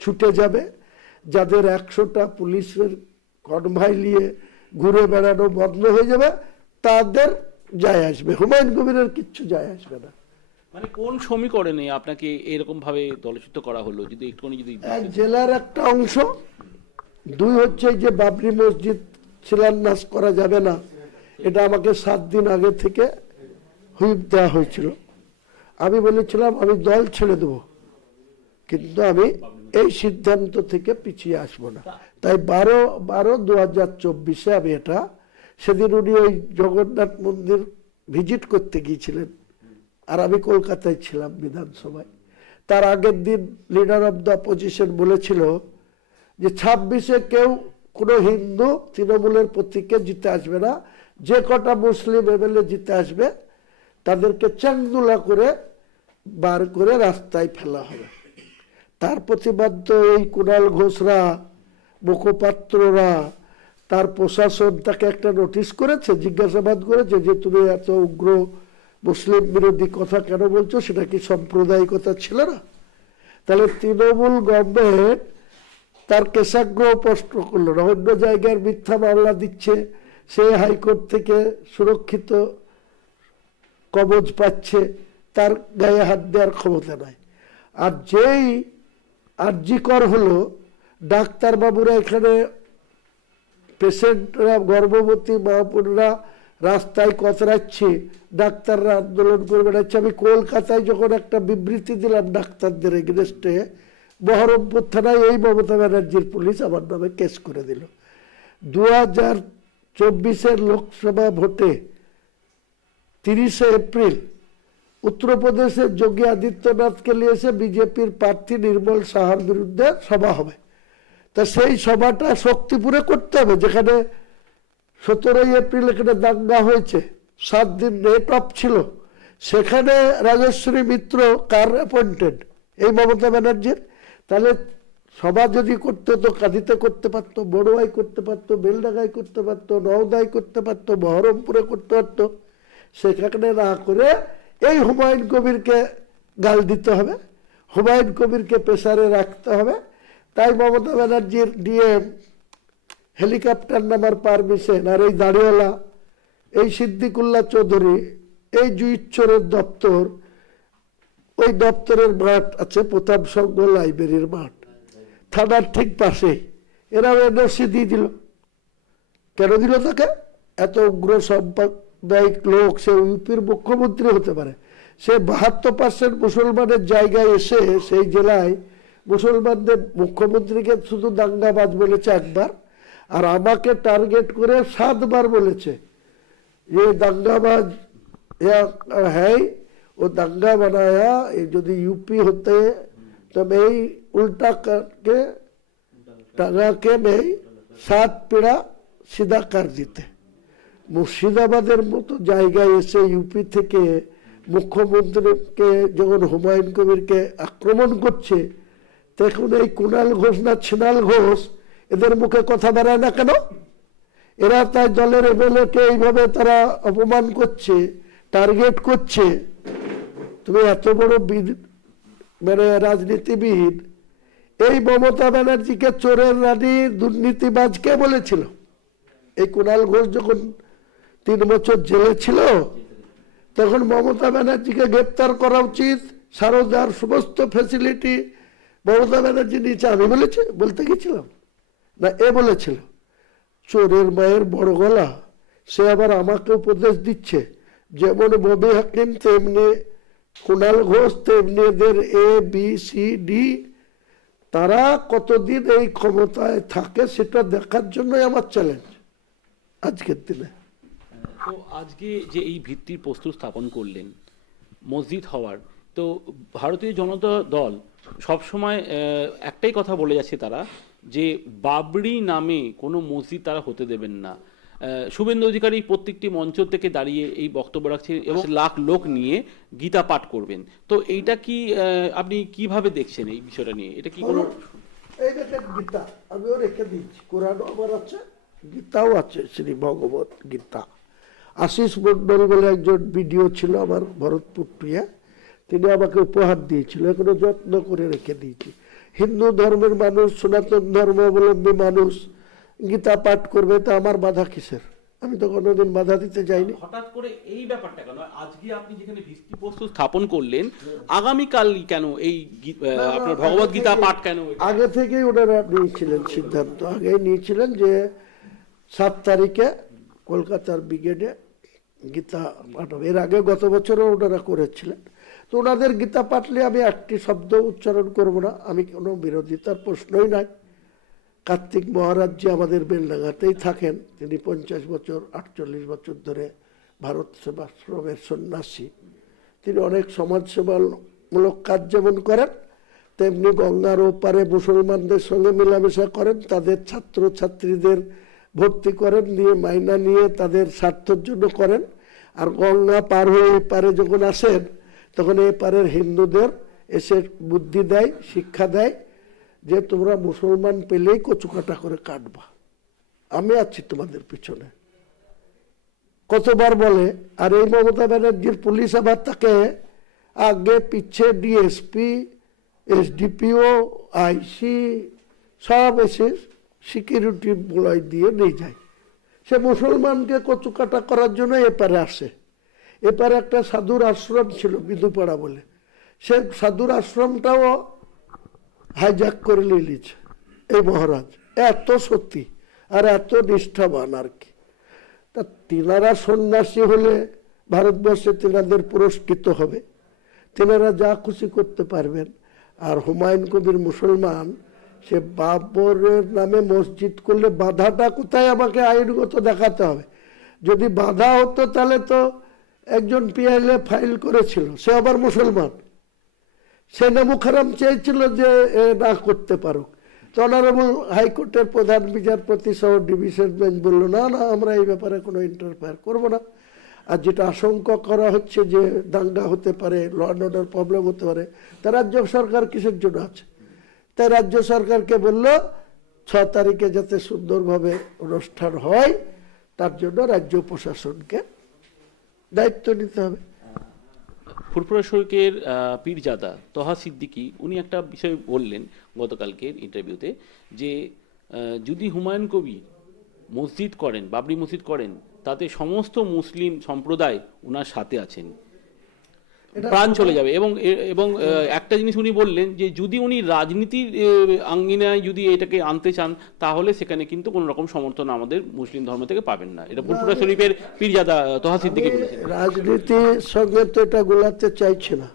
ছুটে যাবে, যাদের 100টা পুলিশের কনভয় নিয়ে ঘুরে বেড়ানো বন্ধ হয়ে যাবে, তাদের যায় আসবে। হুমায়ুন কবিরের কিচ্ছু যায় আসবে না। মানে কোন সমীকরণে আপনাকে এরকম ভাবে দলচ্যুত করা হলো, যদি একটুখানি যদি এক জেলার একটা অংশ, 2 হচ্ছে যে বাবরি মসজিদ শিলান্যাস করা যাবে না, এটা আমাকে 7 দিন আগে থেকে হুইপ দেওয়া হয়েছিল। আমি বলেছিলাম আমি দল ছেড়ে দেব, কিন্তু আমি এই সিদ্ধান্ত থেকে পিছিয়ে আসবো না। তাই 12/12/2024 আমি এটা, সেদিন উনি ওই জগন্নাথ মন্দির ভিজিট করতে গিয়েছিলেন, আর আমি কলকাতায় ছিলাম বিধানসভায়। তার আগের দিন লিডার অফ দ্য অপোজিশন বলেছিল যে 26-এ কেউ কোনো হিন্দু তৃণমূলের প্রতীকে জিতে আসবে না, যে কটা মুসলিম এমএলএ জিতে আসবে তাদেরকে চাংদুলা করে বার করে রাস্তায় ফেলা হবে। তার প্রতিবাদ তো এই কুণাল ঘোষরা, মুখপাত্ররা, তার প্রশাসন তাকে একটা নোটিশ করেছে, জিজ্ঞাসাবাদ করেছে যে তুমি এত উগ্র মুসলিম বিরোধী কথা কেন বলছো, সেটা কি সাম্প্রদায়িকতা ছিল না? তাহলে তৃণমূল গভর্নমেন্ট তার কেশাগ্রহ স্পষ্ট করলো না, অন্য জায়গার মিথ্যা মামলা দিচ্ছে, সে হাইকোর্ট থেকে সুরক্ষিত কবজ পাচ্ছে, তার গায়ে হাত দেওয়ার ক্ষমতা নাই। আর যেই আরজিকর হলো, ডাক্তারবাবুরা এখানে পেশেন্টরা, গর্ভবতী মা বোনরা রাস্তায় কতরাচ্ছে, ডাক্তাররা আন্দোলন করে বেড়াচ্ছে। আমি কলকাতায় যখন একটা বিবৃতি দিলাম ডাক্তারদের এগেনস্টে, বহরমপুর থানায় এই মমতা ব্যানার্জির পুলিশ আমার নামে কেস করে দিল। 2024-এর লোকসভা ভোটে 30শে এপ্রিল উত্তরপ্রদেশে যোগী আদিত্যনাথকে নিয়ে এসে বিজেপির প্রার্থী নির্মল সাহার বিরুদ্ধে সভা হবে। তা সেই সভাটা শক্তিপুরে করতে হবে, যেখানে 17ই এপ্রিল এখানে দাঙ্গা হয়েছে, 7 দিন নেট অফ ছিল। সেখানে রাজশ্রী মিত্র কার অ্যাপয়েন্টেড? এই মমতা ব্যানার্জির। তাহলে সভা যদি করতে হতো, কাঁদিতে করতে পারতো, বড়ুয়ায় করতে পারতো, বেলডাঙ্গায় করতে পারতো, নওদায় করতে পারতো, বহরমপুরে করতে পারতো। সেখানে না করে এই হুমায়ুন কবিরকে গাল দিতে হবে, হুমায়ুন কবিরকে প্রেসারে রাখতে হবে। তাই মমতা ব্যানার্জির ডিএম হেলিকপ্টার নামার পারমিশন, আর এই দাড়িওয়ালা, এই সিদ্দিকুল্লাহ চৌধুরী, এই জুইচ্ছরের দপ্তর, ওই দপ্তরের মাঠ আছে প্রতাপ সংঘ লাইব্রেরির মাঠ, থানার ঠিক পাশে, এরা এনওসি দিয়ে দিল। কেন দিল তাকে? এত উগ্র সাম্প্রদায়িক লোক, সে ইউপির মুখ্যমন্ত্রী হতে পারে, সে 72% মুসলমানের জায়গায় এসে সেই জেলায় মুসলমানদের মুখ্যমন্ত্রীকে শুধু দাঙ্গাবাজ বলেছে একবার, আর আমাকে টার্গেট করে 7 বার বলেছে যে দাঙ্গাবাজ হ্যাঁ वो दंगा बनाया, यदि यूपी होते तो मैं ही उल्टा करके टंगा के मैं 7 पीड़ा सीधा कर दिते। মুর্শিদাবাদের মতো জায়গায় এসে ইউপি থেকে মুখ্যমন্ত্রীকে যখন হুমায়ুন কবিরকে আক্রমণ করছে, তখন এই কুণাল ঘোষ না ছিনাল ঘোষ এদের মুখে কথা বেরায় না কেন? এরা তাই দলের এমএলএকে এইভাবে তারা অপমান করছে, টার্গেট করছে। তুমি এত বড় মানে রাজনীতিবিদ, এই মমতা ব্যানার্জিকে চোরের রানী, দুর্নীতিবাজ কে বলেছিল? এই কুণাল ঘোষ যখন 3 বছর জেলে ছিল, তখন মমতা ব্যানার্জিকে গ্রেপ্তার করা উচিত। সারদার সমস্ত ফ্যাসিলিটি মমতা ব্যানার্জি নিয়েছে, আমি বলতে গেছিলাম না, এ বলেছিল। চোরের মায়ের বড় গলা, সে আবার আমাকে উপদেশ দিচ্ছে, যেমন ববি হাকিম তেমনি কুণাল ঘোষ তেমনি এদের ABCD, তারা কতদিন এই ক্ষমতায় থাকে সেটা দেখার জন্যই আমার চ্যালেঞ্জ আজকের দিনে। তো আজকে যে এই ভিত্তির প্রস্তুত স্থাপন করলেন মসজিদ হওয়ার, তো ভারতীয় জনতা দল সবসময় একটাই কথা বলে যাচ্ছে তারা, যে বাবরি নামে কোনো মসজিদ তারা হতে দেবেন না। শুভেন্দু অধিকারী প্রত্যেকটি মঞ্চ থেকে দাঁড়িয়ে এই বক্তব্য রাখছেন এবং লাখ লোক নিয়ে গীতা পাঠ করবেন। তো এইটা কি আপনি কিভাবে দেখছেন এই বিষয়টা নিয়ে? এটা কি কোনো এই দেখেন গীতা আমিও রেখে দিচ্ছি, কোরআনও আমার আছে, গীতাও আছে, শ্রী ভগবত গীতা। আশিস মন্ডল বলে একজন ভিডিও ছিল আমার ভরতপুর টুয়া, তিনি আমাকে উপহার দিয়েছিল, এখনো যত্ন করে রেখে দিয়েছি। হিন্দু ধর্মের মানুষ, সনাতন ধর্মাবলম্বী মানুষ গীতা পাঠ করবে, তা আমার বাধা কিসের? আমি তো কোনোদিন বাধা দিতে যাইনি। হঠাৎ করে এই ব্যাপারটা কেন? আজকে আপনি যেখানে ভিত্তিপ্রস্তর স্থাপন করলেন, আগামীকাল কেন এই আপনার ভগবত গীতা পাঠ কেন? আগে থেকেই ওনারা নিয়েছিলেন সিদ্ধান্ত, আগেই নিয়েছিলেন যে 7 তারিখে কলকাতার ব্রিগেডে গীতা পাঠ হবে। এর আগে গত বছরও ওনারা করেছিলেন। তো ওনাদের গীতা পাঠলে আমি একটি শব্দ উচ্চারণ করব না, আমি কোনো বিরোধিতার প্রশ্নই নাই। কার্তিক মহারাজ যে আমাদের বেলডাঙ্গাতেই থাকেন, তিনি 50 বছর 48 বছর ধরে ভারত সেবাশ্রমের সন্ন্যাসী। তিনি অনেক সমাজসেবামূলক কাজ যেমন করেন, তেমনি গঙ্গার ওপারে মুসলমানদের সঙ্গে মেলামেশা করেন, তাদের ছাত্র ছাত্রীদের ভর্তি করেন, নিয়ে মাইনা নিয়ে তাদের স্বার্থের জন্য করেন। আর গঙ্গা পার হয়ে এপারে যখন আসেন, তখন এপারের হিন্দুদের এসে বুদ্ধি দেয়, শিক্ষা দেয় যে তোমরা মুসলমান পেলেই কচুকাটা করে কাটবা, আমি আছি তোমাদের পিছনে, কতবার বলে। আর এই মমতা ব্যানার্জির পুলিশ আবার তাকে আগে পিছে ডিএসপি, SDPO, IC সব এসে সিকিউরিটি বলয় দিয়ে নিয়ে যায়। সে মুসলমানকে কচুকাটা করার জন্য এপারে আসে। এপারে একটা সাধুর আশ্রম ছিল বিধুপাড়া বলে, সে সাধুর আশ্রমটাও হাইজ্যাক করে নিয়েছে এই মহারাজ। এত সত্যি আর এত নিষ্ঠাবান আর কি। তা তিনারা সন্ন্যাসী হলে ভারতবর্ষে তিনাদের পুরস্কৃত হবে, তিনারা যা খুশি করতে পারবেন। আর হুমায়ুন কবির মুসলমান, সে বাবরের নামে মসজিদ করলে বাধাটা কোথায় আমাকে আইনগত দেখাতে হবে। যদি বাধা হতো তাহলে তো একজন PILA ফাইল করেছিল, সে আবার মুসলমান, সে নামুখারাম চেয়েছিল যে না করতে পারুক। তো অনারেবল হাইকোর্টের প্রধান বিচারপতি সহ ডিভিশন বেঞ্চ বলল না না, আমরা এই ব্যাপারে কোনো ইন্টারফেয়ার করব না। আর যেটা আশঙ্কা করা হচ্ছে যে দাঙ্গা হতে পারে, ল অ্যান্ড অর্ডার প্রবলেম হতে পারে, তা রাজ্য সরকার কিসের জন্য আছে? তাই রাজ্য সরকারকে বলল 6 তারিখে যাতে সুন্দরভাবে অনুষ্ঠান হয়, তার জন্য রাজ্য প্রশাসনকে দায়িত্ব নিতে হবে। ফুরফুরা শরীফের পীরজাদা তহা সিদ্দিকী উনি একটা বিষয় বললেন গতকালকের ইন্টারভিউতে, যে যদি হুমায়ুন কবির মসজিদ করেন, বাবরি মসজিদ করেন, তাতে সমস্ত মুসলিম সম্প্রদায় ওনার সাথে আছেন, প্রাণ চলে যাবে। এবং একটা জিনিস উনি বললেন যে যদি উনি রাজনীতির আঙ্গিনায় যদি এটাকে আনতে চান, তাহলে সেখানে কিন্তু কোনো রকম সমর্থন আমাদের মুসলিম ধর্ম থেকে পাবেন না। এটা ফুরফুরা শরীফের পীরজাদা তহা সিদ্দিকী বলেছেন। রাজনীতির সঙ্গে তো এটা গোলাতে চাইছে না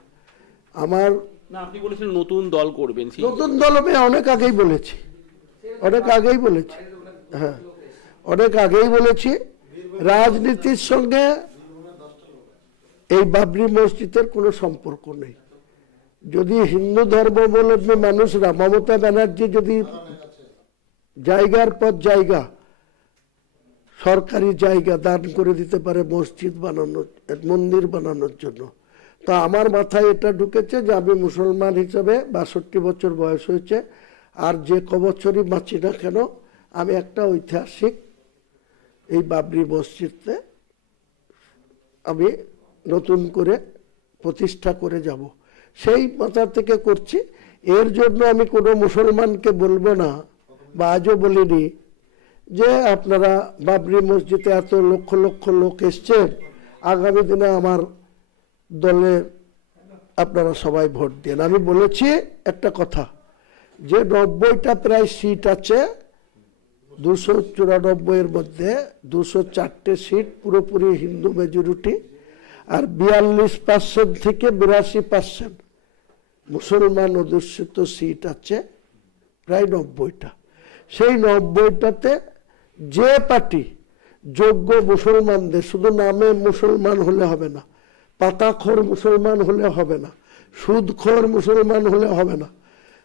আমার। না, আপনি বলেছেন নতুন দল করবেন। নতুন দল আমি অনেক আগেই বলেছি, হ্যাঁ অনেক আগেই বলেছি। রাজনীতির সঙ্গে এই বাবরি মসজিদের কোনো সম্পর্ক নেই। যদি হিন্দু ধর্মাবলম্বী মানুষরা, মমতা ব্যানার্জি যদি জায়গার পর জায়গা, সরকারি জায়গা দান করে দিতে পারে মসজিদ বানানোর, মন্দির বানানোর জন্য, তা আমার মাথায় এটা ঢুকেছে যে আমি মুসলমান হিসাবে 62 বছর বয়স হয়েছে, আর যে বছরই বাঁচি না কেন, আমি একটা ঐতিহাসিক এই বাবরি মসজিদে আমি নতুন করে প্রতিষ্ঠা করে যাব, সেই মাথা থেকে করছি। এর জন্য আমি কোনো মুসলমানকে বলবো না, বা আজও বলিনি যে আপনারা বাবরি মসজিদে এত লক্ষ লক্ষ লোক এসছেন, আগামী দিনে আমার দলে আপনারা সবাই ভোট দেন। আমি বলেছি একটা কথা, যে 90টা প্রায় সিট আছে, 294 মধ্যে 204টে সিট পুরোপুরি হিন্দু মেজরিটি, আর 42% থেকে 82% মুসলমান অধ্যুষিত সিট আছে প্রায় 90টা। সেই 90টাতে যে পার্টি যোগ্য মুসলমানদের, শুধু নামে মুসলমান হলে হবে না, পাতাখোর মুসলমান হলে হবে না, সুদখোর মুসলমান হলে হবে না,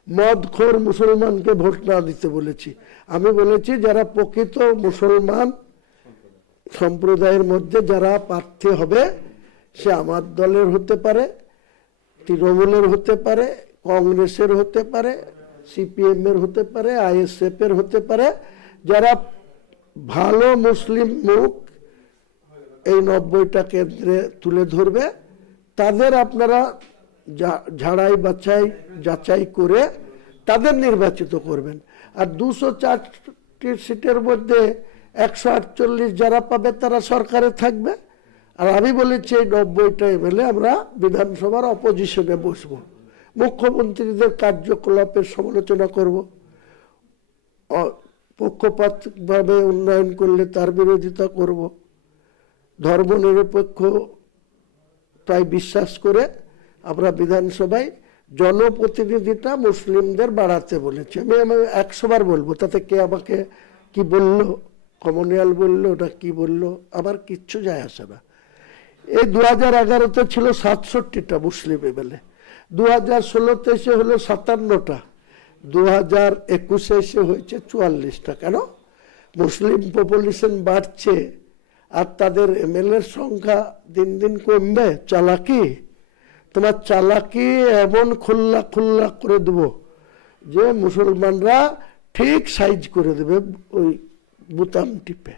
মদখোর মুসলমানকে ভোট না দিতে বলেছি। আমি বলেছি যারা প্রকৃত মুসলমান সম্প্রদায়ের মধ্যে যারা প্রার্থী হবে, সে আমার দলের হতে পারে, তৃণমূলের হতে পারে, কংগ্রেসের হতে পারে, সিপিএম এর হতে পারে, আইএসএফ এর হতে পারে, যারা ভালো মুসলিম মুখ এই 90টা কেন্দ্রে তুলে ধরবে, তাদের আপনারা ঝাড়াই বাছাই যাচাই করে তাদের নির্বাচিত করবেন। আর 204টি সিটের মধ্যে 148 যারা পাবে তারা সরকারে থাকবে। আর আমি বলেছি এই 90টা এমএলএ আমরা বিধানসভার অপোজিশনে বসবো, মুখ্যমন্ত্রীদের কার্যকলাপের সমালোচনা করব, পক্ষপাতভাবে উন্নয়ন করলে তার বিরোধিতা করব, ধর্মনিরপেক্ষ তাই বিশ্বাস করে আমরা বিধানসভায় জনপ্রতিনিধিটা মুসলিমদের বাড়াতে বলেছি। আমি 100 বার বলবো, তাতে কে আমাকে কি বললো, কমনওয়েল বললো, ওটা কি বললো, আমার কিচ্ছু যায় আসে না। এই 2011-তে ছিল 67টা মুসলিম এমএলএ, 2016-তে এসে হলো 57টা, 2021-এ এসে হয়েছে 44টা। কেন? মুসলিম পপুলেশন বাড়ছে আর তাদের এমএলএর সংখ্যা দিন দিন কমবে। চালাকি, তোমার চালাকি এমন খুল্লা খুল্লা করে দেবো যে মুসলমানরা ঠিক সাইজ করে দেবে ওই বুতাম টিপে।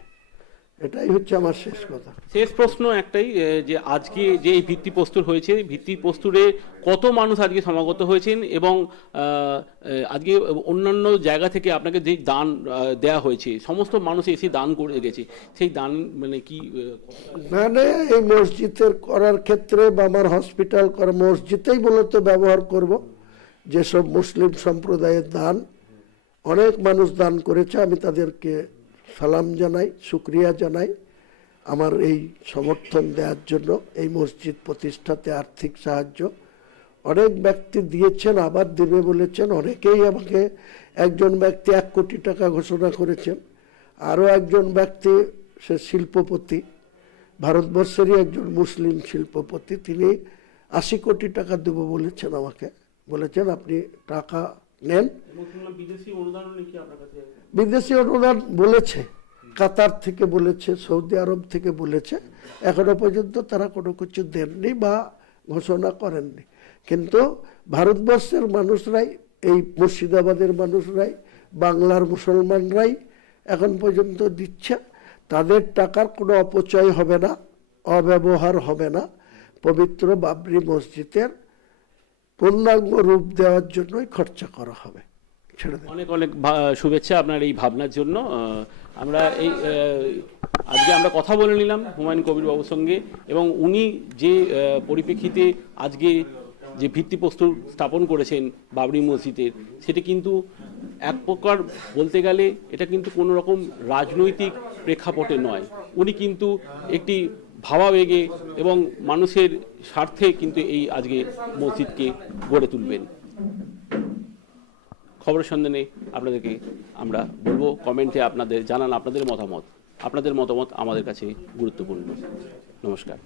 এটাই হচ্ছে আমার শেষ কথা। শেষ প্রশ্ন একটাই, যে আজকে যে এই ভিত্তিপ্রস্তর হয়েছে, ভিত্তিপ্রস্তরে কত মানুষ আজকে সমাগত হয়েছেন, এবং আজকে অন্যান্য জায়গা থেকে আপনাকে যে দান দেয়া হয়েছে, সমস্ত মানুষ এসে দান করে গেছে, সেই দান মানে কি? মানে এই মসজিদের করার ক্ষেত্রে বা আমার হসপিটাল করা, মসজিদেই মূলত ব্যবহার করব যেসব মুসলিম সম্প্রদায়ের দান। অনেক মানুষ দান করেছে, আমি তাদেরকে সালাম জানাই, শুকরিয়া জানাই আমার এই সমর্থন দেওয়ার জন্য। এই মসজিদ প্রতিষ্ঠাতে আর্থিক সাহায্য অনেক ব্যক্তি দিয়েছেন, আবার দেবে বলেছেন। অনেকেই আমাকে, একজন ব্যক্তি 1 কোটি টাকা ঘোষণা করেছেন, আরও একজন ব্যক্তি, সে শিল্পপতি, ভারতবর্ষেরই একজন মুসলিম শিল্পপতি, তিনি 80 কোটি টাকা দেব বলেছেন আমাকে, বলেছেন আপনি টাকা নেন। বিদেশি অনুদান বলেছে, কাতার থেকে বলেছে, সৌদি আরব থেকে বলেছে, এখনো পর্যন্ত তারা কোনো কিছু দেননি বা ঘোষণা করেননি। কিন্তু ভারতবর্ষের মানুষরাই, এই মুর্শিদাবাদের মানুষরাই, বাংলার মুসলমানরাই এখন পর্যন্ত দিচ্ছে। তাদের টাকার কোনো অপচয় হবে না, অব্যবহার হবে না। পবিত্র বাবরি মসজিদের পূর্ণাঙ্গ রূপ দেওয়ার জন্যই খরচা করা হবে। অনেক অনেক শুভেচ্ছা আপনার এই ভাবনার জন্য। আমরা এই আজকে আমরা কথা বলে নিলাম হুমায়ুন কবির বাবুর সঙ্গে, এবং উনি যে পরিপ্রেক্ষিতে আজকে যে ভিত্তিপ্রস্তর স্থাপন করেছেন বাবরি মসজিদের, সেটা কিন্তু এক প্রকার বলতে গেলে এটা কিন্তু কোনো রকম রাজনৈতিক প্রেক্ষাপটে নয়। উনি কিন্তু একটি ভাবাবেগে এবং মানুষের স্বার্থে কিন্তু এই আজকে মসজিদকে গড়ে তুলবেন। খবরের সন্ধানে আপনাদেরকে আমরা বলবো, কমেন্টে আপনাদের জানান আপনাদের মতামত। আপনাদের মতামত আমাদের কাছে গুরুত্বপূর্ণ। নমস্কার।